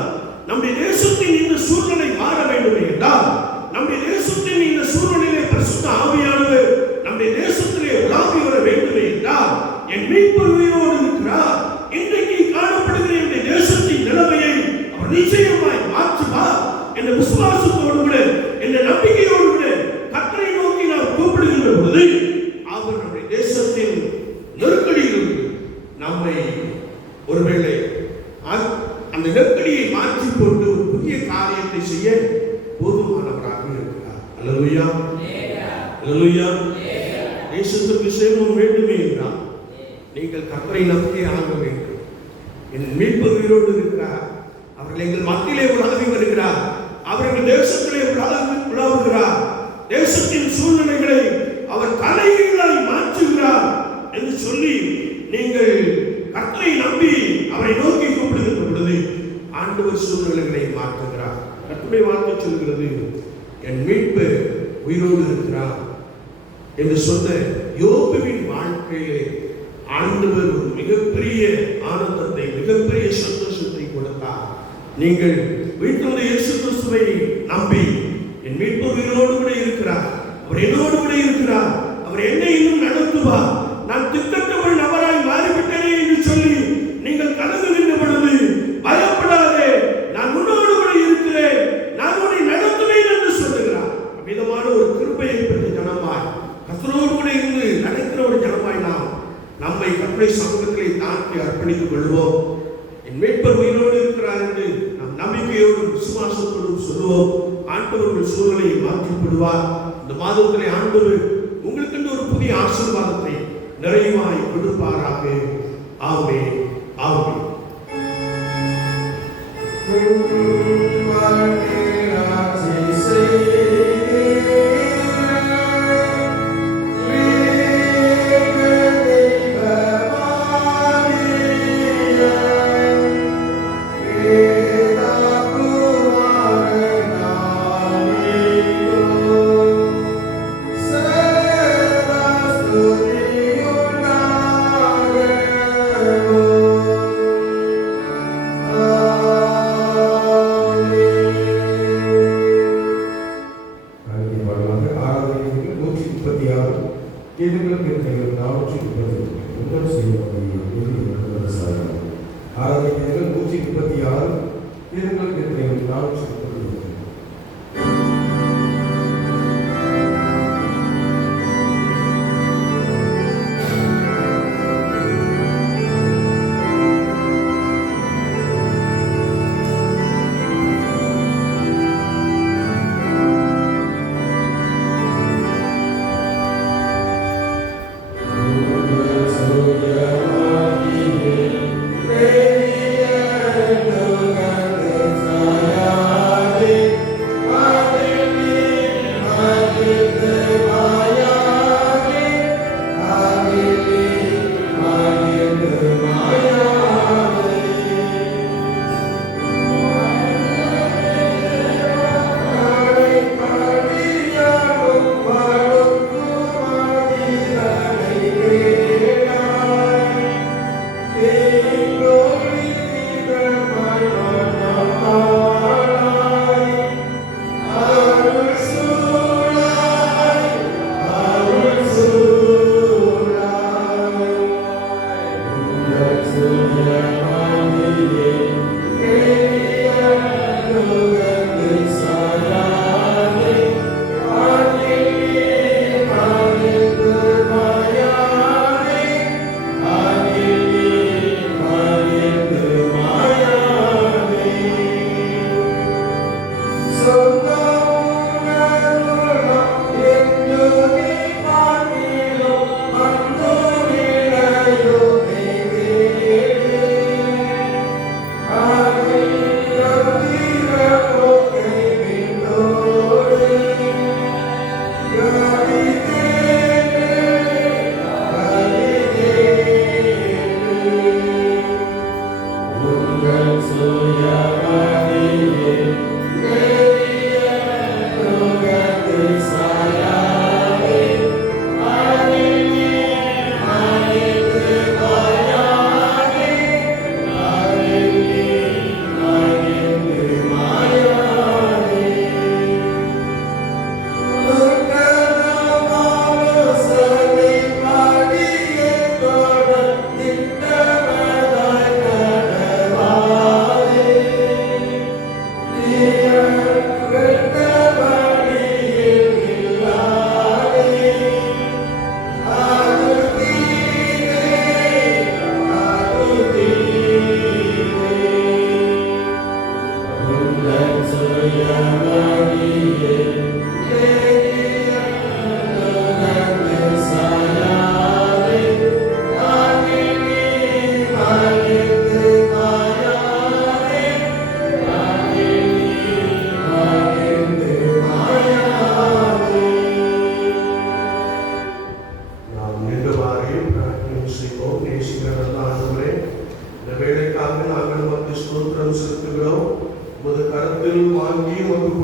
நம்முடைய தேசத்தின் இந்த சூழ்நிலை மாற வேண்டும் என்றால், நம்முடைய தேசத்தின் இந்த சூழ்நிலையிலே பரிசுத்த ஆவியானவர் நம்முடைய தேசத்திலே உலாவி வர வேண்டும் என்றால், என் மீட்பர் உயிரோடு இருக்கிறார், இன்றைக்கு காணப்படுகிற என்னுடைய தேசத்தின் நிலைமையை அவர் நிச்சயமாய் மாற்றுவார் என்ற விசுவாசத்தோடு கூட, என்ற நம்பிக்கையோடு கூட கர்த்தரை நோக்கி நாம் கூப்பிடுகின்ற பொழுது, அவர் நம்முடைய தேசத்தின் நெருக்கடியில் நம்மை ஒருவேளை அந்த நெருக்கடியை மாற்றி கொண்டு ஒரு புதிய காரியத்தை செய்ய போதுமானவராக இருக்கிறார். அல்லேலூயா. அல்லேலூயா. தேசத்துக்கு சேமம் வேண்டுமே என்றால் நீங்கள் கர்த்தரை நம்பி ஆக வேண்டும். என் மீட்பர் உயிரோடு இருக்கிறார், அவர்கள் எங்கள் மத்தியிலே உலாவி வருகிறார், அவர்கள் தேசத்திலே உலாவுகிறார், தேசத்தின் சூழ்நிலைகளை அவர் தலைகீழாய் மாற்றுகிறார் என்று சொல்லி நீங்கள் கர்த்தரை நம்பி அவரை நோக்கி கூப்பிடுகின்ற பொழுது ஆண்டவர் சூழ்நிலைகளை மாற்றுகிறார். கர்த்தருடைய வார்த்தை சொல்கிறது, என் மீட்பர் உயிரோடு இருக்கிறார் என்று சொன்ன யோபுவின் வாழ்க்கையிலே ஆண்டவர் ஒரு மிகப்பெரிய ஆனந்தத்தை, மிகப்பெரிய சந்தோஷத்தை கொடுத்தார். நீங்கள் வீட்டில் இயேசு கிறிஸ்துவை நம்பி, என் மீட்பர் உயிரோடு கூட இருக்கிறார், அவர் என்னோடு கூட இருக்கிறார், அவர் என்னை இன்னும் நடத்துவார், நான் திட்டத்த ஒரு நபராய் மாறிவிட்டேனே என்று சொல்லி நீங்கள் கலங்குகின்ற பொழுது பயப்படாதே, நான் உன்னோடு கூட இருக்கிறேன், நான் உன்னை நடத்துவேன் என்று சொல்லுகிறார். அவ்விதமான ஒரு கிருபையை பெற்ற ஜனமாய், கர்த்தரோடு கூட இருந்து நடக்கிற ஒரு ஜனமாய் நாம் நம்மை கர்த்தருடைய சமூகத்திலே தாழ்த்தி அர்ப்பணித்துக் கொள்வோம். என் மீட்பர் உயிரோடு இருக்கிறார் என்று நாம் நம்பிக்கையோடும் விசுவாசத்தோடும் சொல்லுவோம். ஆண்டவர்கள் சூழ்நிலையை மாற்றிவிடுவார். இந்த மாதத்திலே ஆண்டவர் உங்களுக்கு ஒரு புதிய ஆசீர்வாதத்தை நிறைவாய் கொடுப்பாராக. ஆமென். ஆமென்.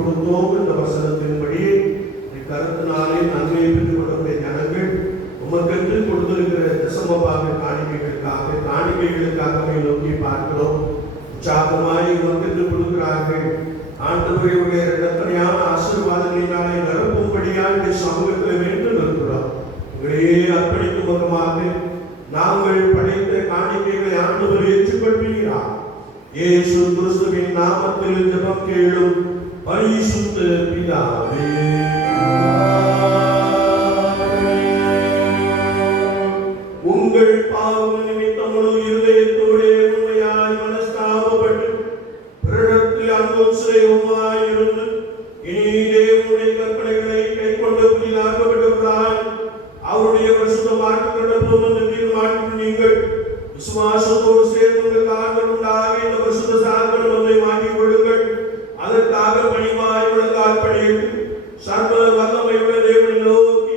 கொடுத்தோம் என்ற வசனத்தின்படி கருத்தினாலே நன்மையை பெற்றுக் கொள்ளக்கூடிய ஜனங்கள் உமக்கென்று கொடுத்திருக்கிற தசம பாக காணிக்கைகளுக்காகவே நோக்கி பார்க்கிறோம். உற்சாகமாய் உமக்கென்று கொடுக்கிறார்கள். ஆண்டவருடைய இரண்டத்தனையான ஆசீர்வாதங்களினாலே நிரப்பும்படியாக இந்த சமூகத்தில் வேண்டும் இருக்கிறோம். உங்களையே அர்ப்பணிக்கும் முகமாக நாங்கள் படைத்த காணிக்கைகளை ஆண்டவர் ஏற்றுக்கொள்கிறார். இயேசு கிறிஸ்துவின் நாமத்தில் ஜெபம் கேளும் பரிசுத்த பிதாவே. உங்கள் பாவம் நிமித்தம் முழு இருதயத்தோடே உண்மையாய் மனஸ்தாபப்பட்டு பிறரிடத்தில் அன்பும் சிறையுமாய் இருந்து இனி தேவனுடைய கற்பனைகளை கைக்கொண்டு புதிதாக்கப்பட்டவர்களாய் அவருடைய பரிசுத்தமாக்கப்பட்ட போவென்று தீர்மானிக்கும் நீங்கள் விசுவாசத்தோடு சேர்ந்து உங்களுக்காக உண்டாக இந்த பரிசுத்த சாதனம் ஒன்றை வாங்கிக் கொள்ளுங்கள். அதற்காக பணிவாய் உலகால் பணியிட்டு சர்வ வல்லமையுள்ள தேவனை நோக்கி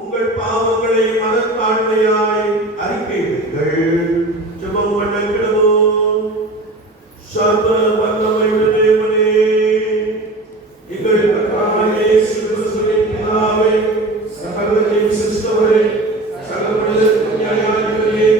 உங்கள் பாவங்களை மனத்தாழ்மையாய் அறிக்கையிடுங்கள். ஜெபம் பண்ண கிடவோம். சர்வ வல்லமையுள்ள தேவனே, எங்கள் கர்த்தராகிய இயேசு கிறிஸ்துவின் பிதாவே, சகலத்தையும் சிருஷ்டித்தவரே, சகல மனிதருக்கும் நியாயாதிபதியே,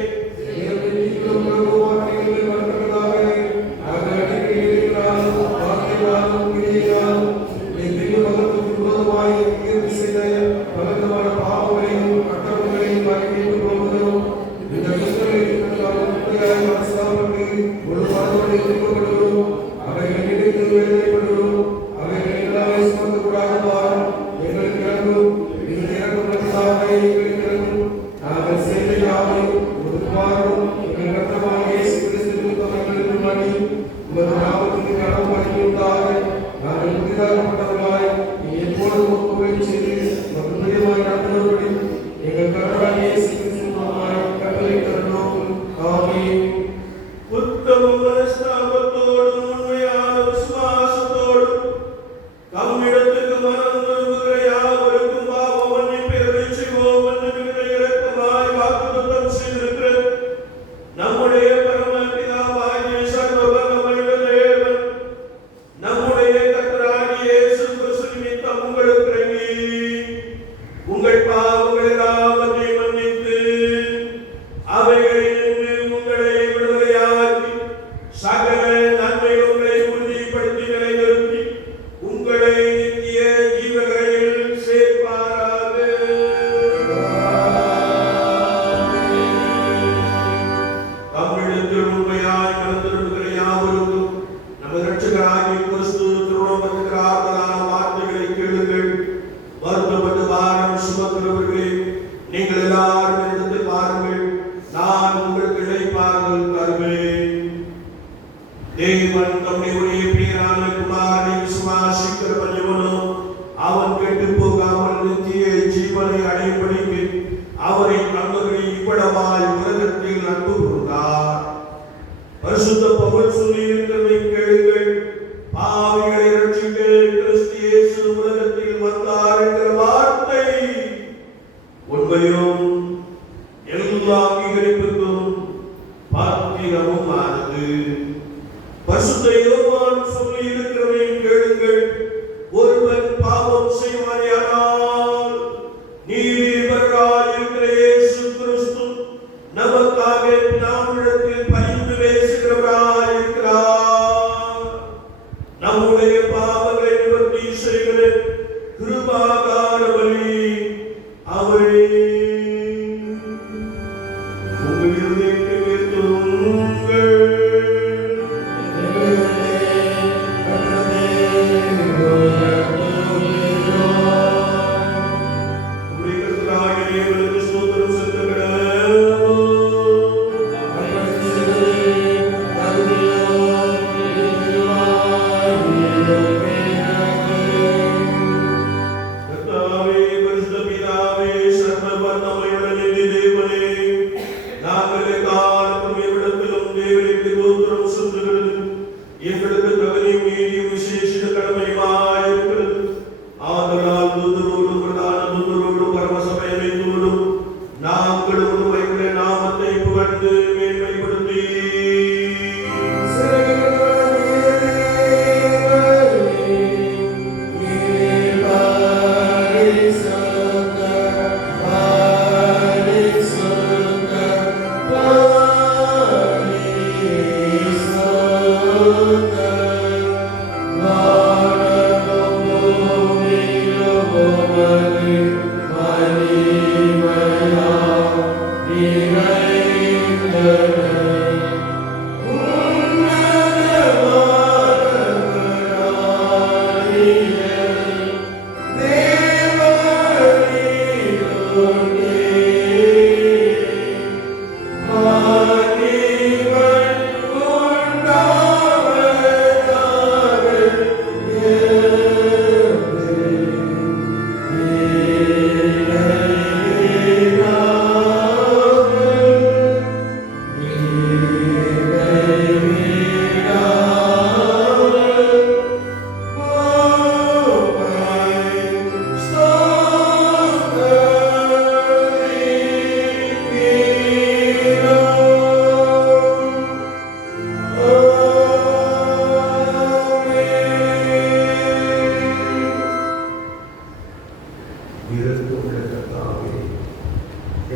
அவரை தந்தவரை இவ்வளவாய் உலகத்தில் அன்பு கூர்ந்தார். பரிசுத்த பவுல் சொல்லியிருக்கிறதை கேளுங்கள். பாவிகளை ரட்சிக்க கிறிஸ்து இயேசு உலகத்தில் வந்தார் என்கிற வார்த்தை உண்மையும் எல்லா அங்கீகரிப்புக்கும் பாத்திரமும் ஆனது. பரிசுத்த யோவான் சொல்லியிருக்கிறதை கேளுங்கள். ஒருவன் பாவம் செய்வாயானால் நீதிபரராயிருக்கிற இயேசு கிறிஸ்து நமக்காக பிதாவிடத்தில் பரிந்து பேசுகிறவராயிருக்கிறார். நம்முடைய பாவங்களை நிவர்த்தி செய்கிற கிருபாதார பலி அவரே. உங்கள் இருதயத்தை உயர்த்துங்கள்.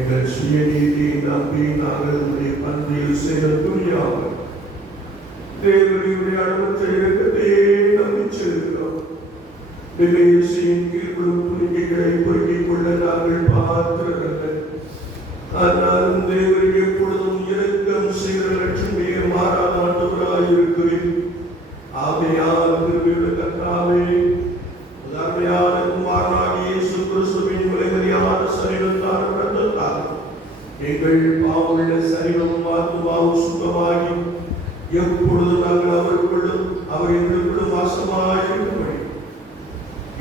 எங்கள் சுயநீதியை நம்பி நாங்கள் உடைய பந்தியில் சேர துணியாமல் தேவனுடைய அனுமதி இறக்கத்தையே நம்பி செல்கிறோம். விலையேசியின் கீழ்ப்படும் துணிக்கைகளை பொறுக்கிக் கொள்ள நாங்கள் பாத்திரர்கள். ஆனாலும் தேவன் எப்பொழுதும் இரக்கம் செய்கிற லட்சுமியை மாறாத ஆண்டவராய் இருக்கிறேன். ஆகையால் கிருபையுள்ள கர்த்தாவே, உதாரணமான குமாரனாகிய இயேசு கிறிஸ்துவின் விலைமதியான சரீரத்தால் இரத்தத்தால் எங்கள் பாவமுள்ள சரீரமும் ஆத்துமாவும் சுத்தமாகி எப்பொழுதும் நாங்கள் அவருக்குள்ளும் அவர் எங்களுக்குள்ளும் வாசமாய் இருக்கும்படி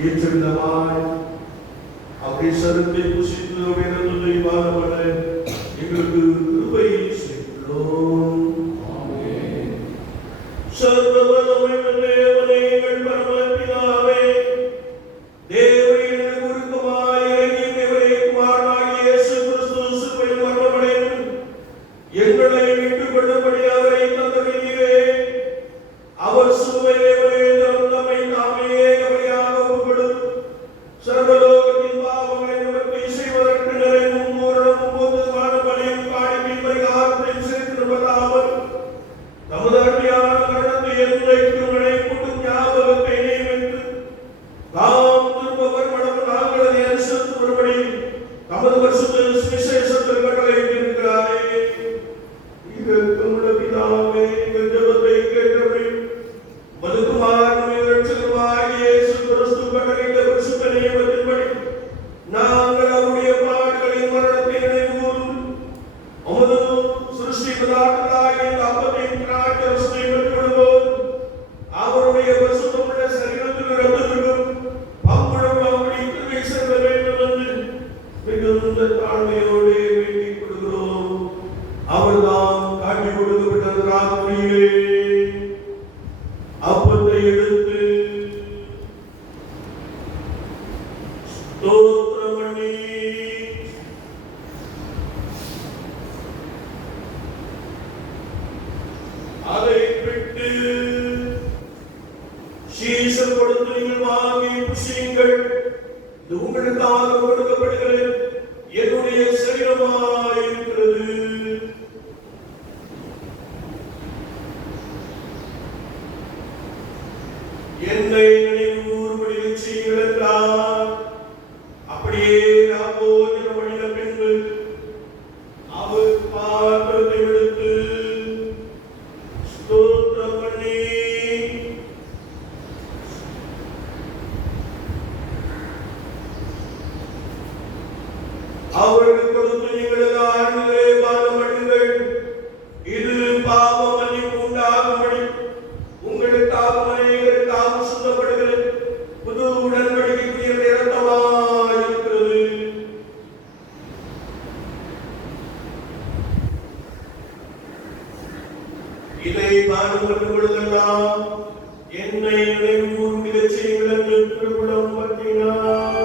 ஏற்றவிதமாய் அப்படி சரத்தை புசித்து வேறொன்றை பாரப்பட எங்களுக்கு கிருபை செய்கிறோம். சர்வவல்லமையுள்ள தேவனே, எங்கள் பரமபிதாவே, தேவரீர் உருக்கமாய் இறங்கி தேவரே குமாரனாகிய இயேசு கிறிஸ்து சிலுவையில் மரணமடைந்து எங்களை மீட்டுக் கொள்ளும்படி அவரை தந்தீரே. அவர் சிலுவையிலே நம்மை நாமே அவரையாக ஒப்புக்கொடுத்து சர்வலோகத்தின் பாவங்களை நிவர்த்தி செய்வதற்கு நிறைவும் பூரணமும் போதுமான பலியும் காணிக்கையும் பரிகாரத்தையும் சேர்த்திருப்பதாமல் தமது அருமையான மரணத்தை என்றைக்கும் நினைப்பூட்டும் ஞாபகத்தை நியமித்து தாம் திரும்பவர் மனம் நாங்கள் அதை அனுசரித்து வரும்படி தமது வருஷத்தில் சுவிசேஷத்தில் கட்டளையிட்டிருக்கிறாரே. இதற்குள்ள பிதாவே, எங்கள் ஜெபத்தை கேட்டபடி மதுக்குமாரனும் இரட்சகருமாகிய இயேசு கிறிஸ்து கட்டளையிட்ட பரிசுத்த நியமத்தின்படி நாங்கள் அவருடைய பாடுகளின் மரணத்தை நினைவுகூர்ந்து உமது சிருஷ்டி பதார்த்தங்களாகிய அப்பத்தையும் திராட்சரசத்தையும் பெற்றுக்கொள்ளும்போது அவருடைய பரிசுத்தமுள்ள சரீரத்திலும் இரத்தத்திலும் பங்குடன் அப்படி கிருபை செய்ய வேண்டும் என்று மிகுந்த தாழ்மையோடு வேண்டிக் கொள்கிறோம். அவர்தான் காட்டி கொடுக்கப்பட்ட ராத்திரியிலே அப்பத்தை எடுத்து ஸ்தோத்திரம் பண்ணி அதை விட்டு சீசர் கொடுத்து நீங்கள் வாங்கி புசியுங்கள், இது உங்களுக்காக கொடுக்கப்படுகிற என்னுடைய சரீரமாயிருக்கிறது. என்னை நினைவுகூரும்படி செய்யுங்கள் என்றார். அப்படியே நாம் போஜனம் பண்ணின பின்பு அவர் பாத்திரத்தை எடுத்து ஸ்தோத்திரம் பண்ணி அவருக்கு கொடுத்து நீங்கள் எல்லாரும் பானம் பண்ணுங்கள், இது பாவ மன்னிப்பு உண்டாகும்படி உங்களுக்காக அநேகருக்காக சுத்தப்படுகிறது புது உடன்படிக்கைக்குரிய இரத்தமாயிருக்கிறது. இதை பானம் பண்ணும் பொழுதெல்லாம் என்னை நினைவுகூர்ந்து செய்யுங்கள் என்று திருக்குறள் பற்றினார்.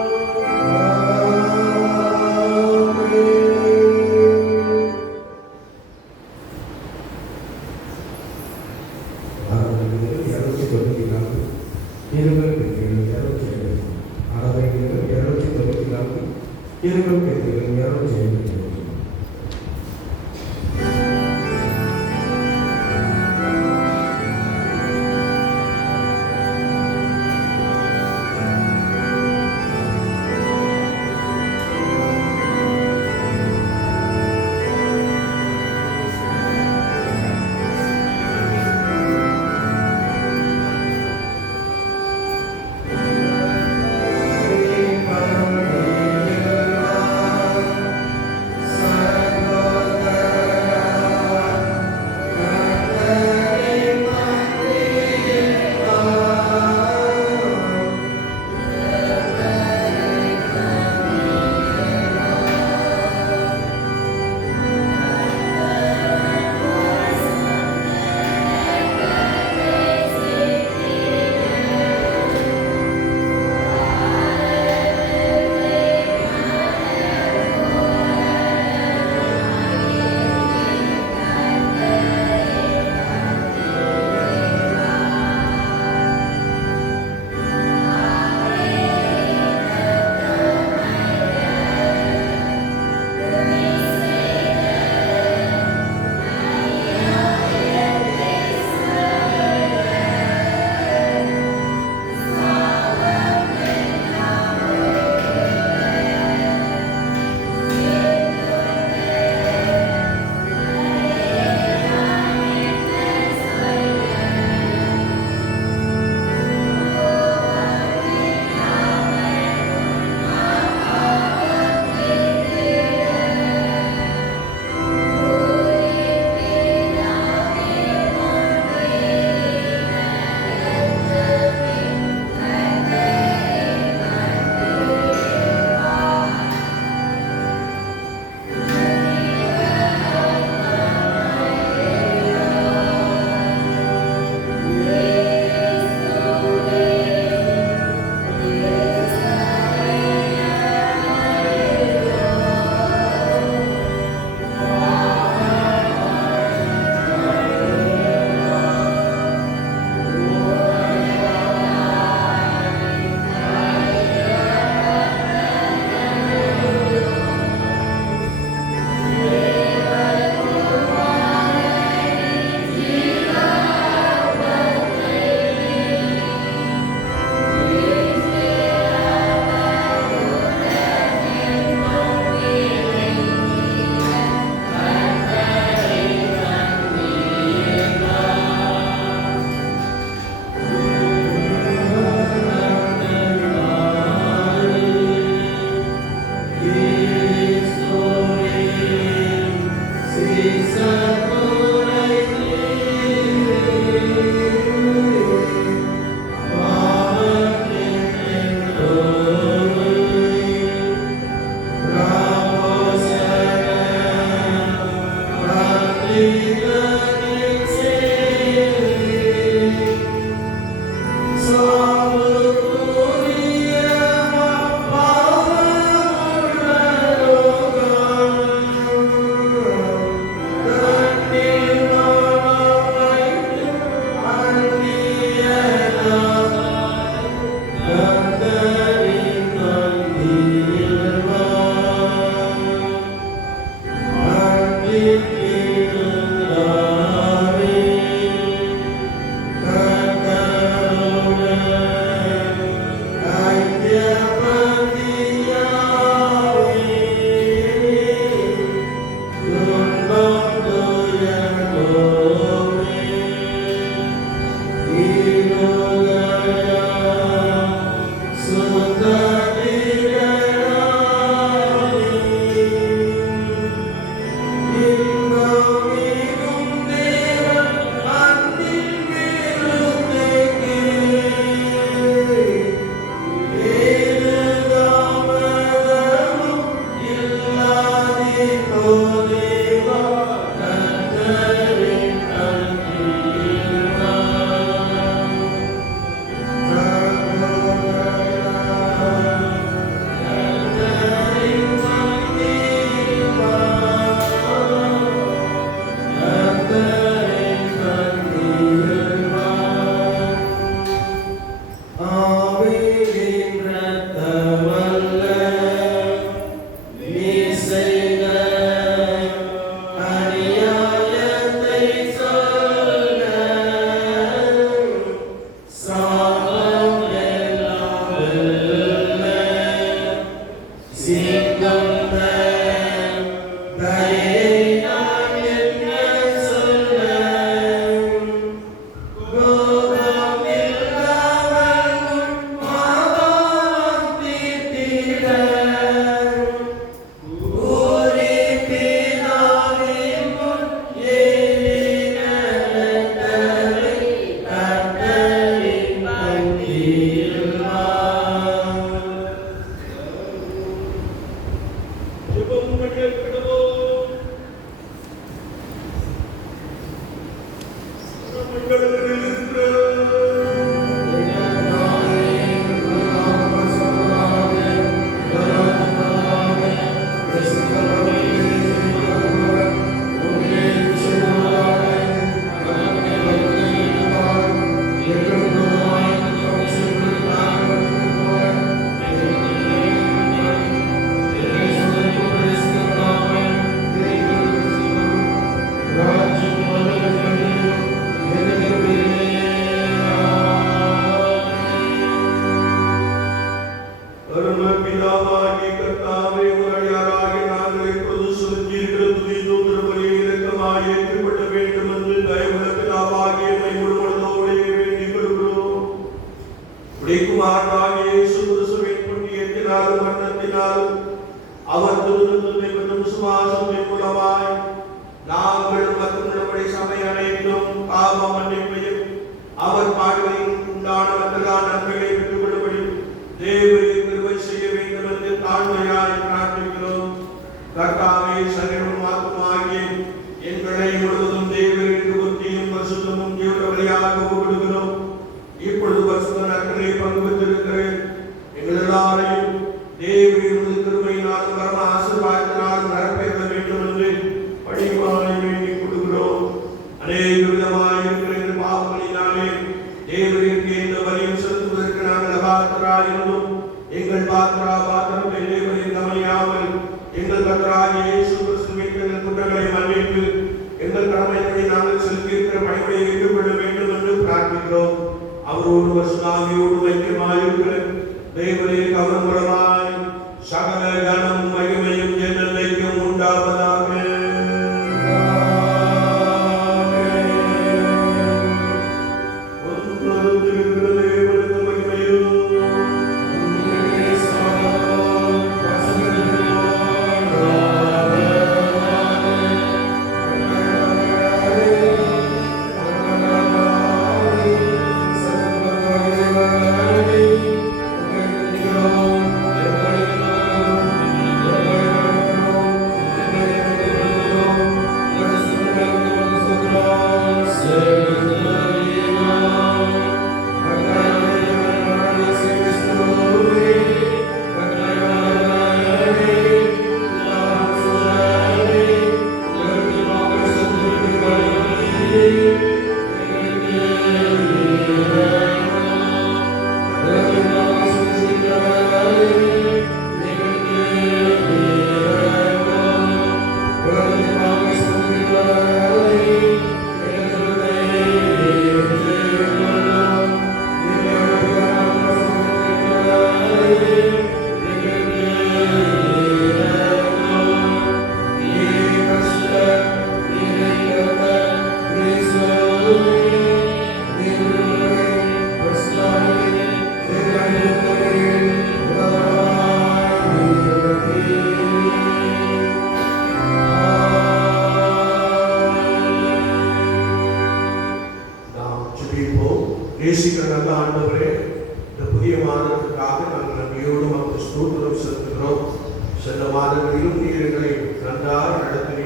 Amen.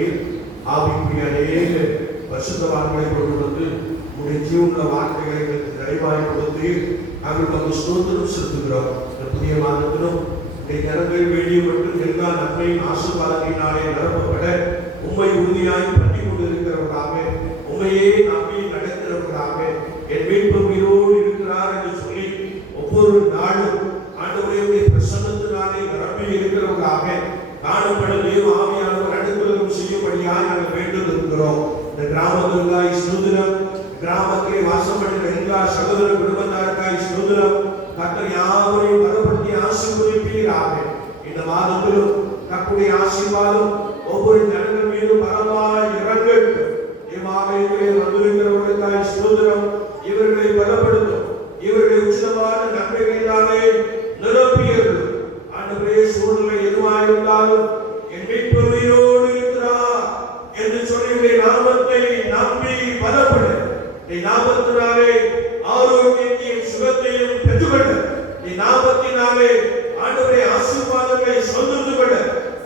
பண்ணி ஆவிக்குரிய அநேக பரிசுத்தவான்களை கொண்டு வந்து உடைய ஜீவனுள்ள வார்த்தைகளை எங்களுக்கு நிறைவாய் கொடுத்து நாங்கள் நமக்கு ஸ்தோத்திரம் செலுத்துகிறோம். இந்த புதிய மாதத்திலும் இந்த ஜனங்கள் வெளியே மற்றும் எல்லா நன்மையின் ஆசீர்வாதங்களினாலே நிரப்பப்பட உண்மை உறுதியாய் பண்ணி கொண்டிருக்கிறவர்களாக, உண்மையே நம்பி நடக்கிறவர்களாக, என் மீட்பர் உயிரோடு இருக்கிறார் என்று சொல்லி ஒவ்வொரு நாளும் ஆண்டவருடைய பிரசன்னத்தினாலே நிரம்பி இருக்கிறவர்களாக காணப்பட தேவ ஆவியானவர் அனுகிரகம் செய்யும்படியாக நாங்கள் வேண்டுகிறோம். இந்த கிராமத்திற்காய் ஸ்தோத்திரம், கிராமத்திலே வாசம் பண்ணுகிற எல்லா சகோதர குடும்பத்தாருக்காய் ஸ்தோத்திரம். கர்த்தர் யாவரையும் பலப்படுத்தி ஆசீர்வதிப்பீராக. இந்த மாதத்திலும் கர்த்தருடைய ஆசீர்வாதம் ஒவ்வொரு ஜனங்கள் மீதும் பலமாய் இறங்கட்டும். இம்மாதத்திலே வந்திருக்கிறவர்களுக்காய் ஸ்தோத்திரம். இவர்களை பலப்படுத்தும், இவர்களை உச்சிதமான நன்மைகளினாலே நிரப்பியர்கள். ஆண்டவரே, சூழ்நிலை எதுவாயிருந்தாலும் என் மீட்பர் உயிரோடு இருக்கிறார் என்று சொல்லி நாமத்தை நம்பி பலப்பட, நாமத்தினாலே ஆரோக்கியத்தையும் சுகத்தையும் பெற்றுக்கொள்ள, நாமத்தினாலே ஆண்டவரே ஆசீர்வாதங்களை சொந்தத்து கொள்ள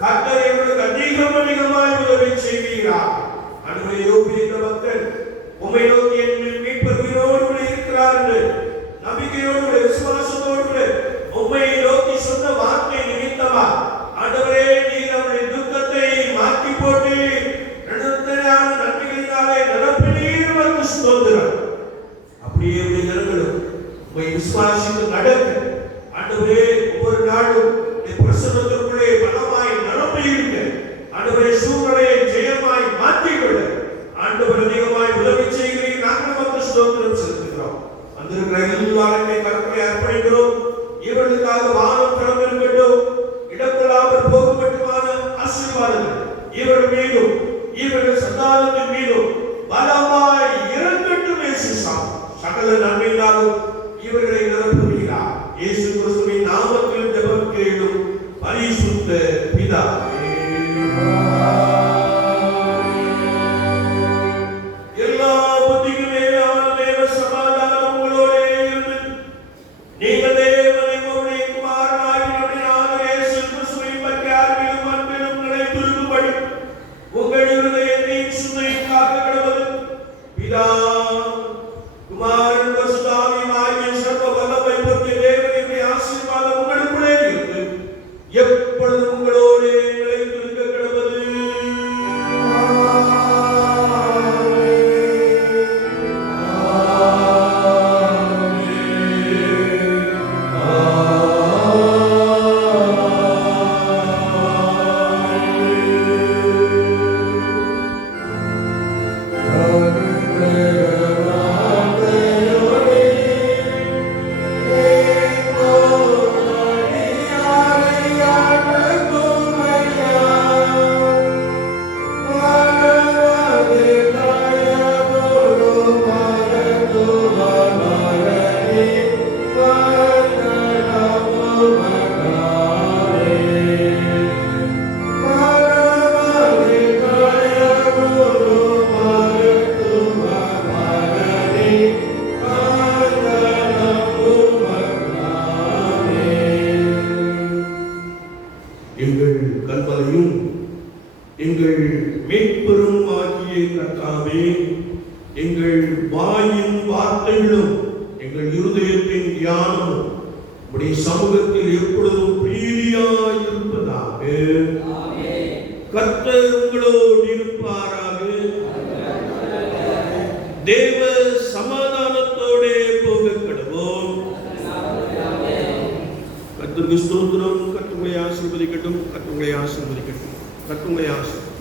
கர்த்தர் எங்களுக்கு அதிகமாய் உதவி செய்வீரார். ஆண்டவரே, யோபு என்ற பக்தன் உம்மை நோக்கி என் மீட்பர் உயிரோடு இருக்கிறார் என்று நம்பிக்கையோடு விசுவாசத்தோடு உம்மை நோக்கி சொன்ன வார்த்தை நிமித்தமா ஆண்டவரே, நீர் அவருடைய துக்கத்தை மாற்றி போட்டு நன்மைகளினாலே நிரப்பினீர் என்று ஸ்தோத்திரம். அப்படியே ஜனங்களும் உம்மை விசுவாசித்து நடக்க ஆண்டவரே, ஒவ்வொரு நாளும் பிரசன்னத்திற்குள்ளே பலமாய் நிரம்பி இருக்க ஆண்டவரே, சூழ்நிலையை ஜெயமாய் மாற்றிக்கொள்ள ஆண்டவர் அதிகமாய் உதவி செய்கிறீர். நாங்கள் வந்து ஸ்தோத்திரம் செலுத்துகிறோம். வந்திருக்கிற எல்லாருமே கருத்தை அர்ப்பணிக்கிறோம். இவர்களுக்காக வானம் திறந்திருக்கட்டும், இடப்படாமல் போக மட்டுமான ஆசீர்வாதங்கள் இவர்கள் மீதும் இவர்கள் சந்தானத்தின் மீதும் பலமாய் இறங்கட்டும். சகல நன்மையினாலும் இவர்களை நிரப்புகிறார். இயேசு கிறிஸ்துவின் நாமத்தில் ஜெபம் கேளும் பரிசுத்த பிதாவே. எல்லா புத்திக்கும் மேலான தேவ சமாதானம் உங்களோடே இருந்து நீங்கள் தேவனை உம்முடைய குமாரனாகிய நம்முடைய ஆண்டவர் இயேசு கிறிஸ்துவின் பற்றி அறிவிலும் அன்பிலும் நிலைத்திருக்கும்படி உங்கள் இருதயத்தையும் சிந்தையும் காக்க கடவுள். பிதா குமாரன் பரிசுத்தாவியுமாகிய சர்வ வல்லமை பொருந்திய தேவனுடைய ஆசீர்வாதம் உங்களுக்குள்ளே இருந்து எப்பொழுதும் உங்களோடே நிலைத்திருக்க கடவுள். எங்கள் கண்மலையும் எங்கள் மீட்பெரும் ஆகிய கர்த்தாவே, எங்கள் வாயின் வார்த்தைகளும் எங்கள் இருதயத்தின் தியானமும் உம்முடைய சமூகத்தில் எப்பொழுதும் பிரீதியாய் இருப்பதாக. கர்த்தர் உங்களோடு இருப்பாராக. தேவ சமாதானத்தோடே போக கடவோம். கர்த்தருக்கு ஸ்தோத்திரம். கர்த்தரை ஆசீர்வதிக்கட்டும், கர்த்தரை ஆசீர்வதிக்கட்டும், கர்த்தரை ஆசீர்வதிக்கட்டும்.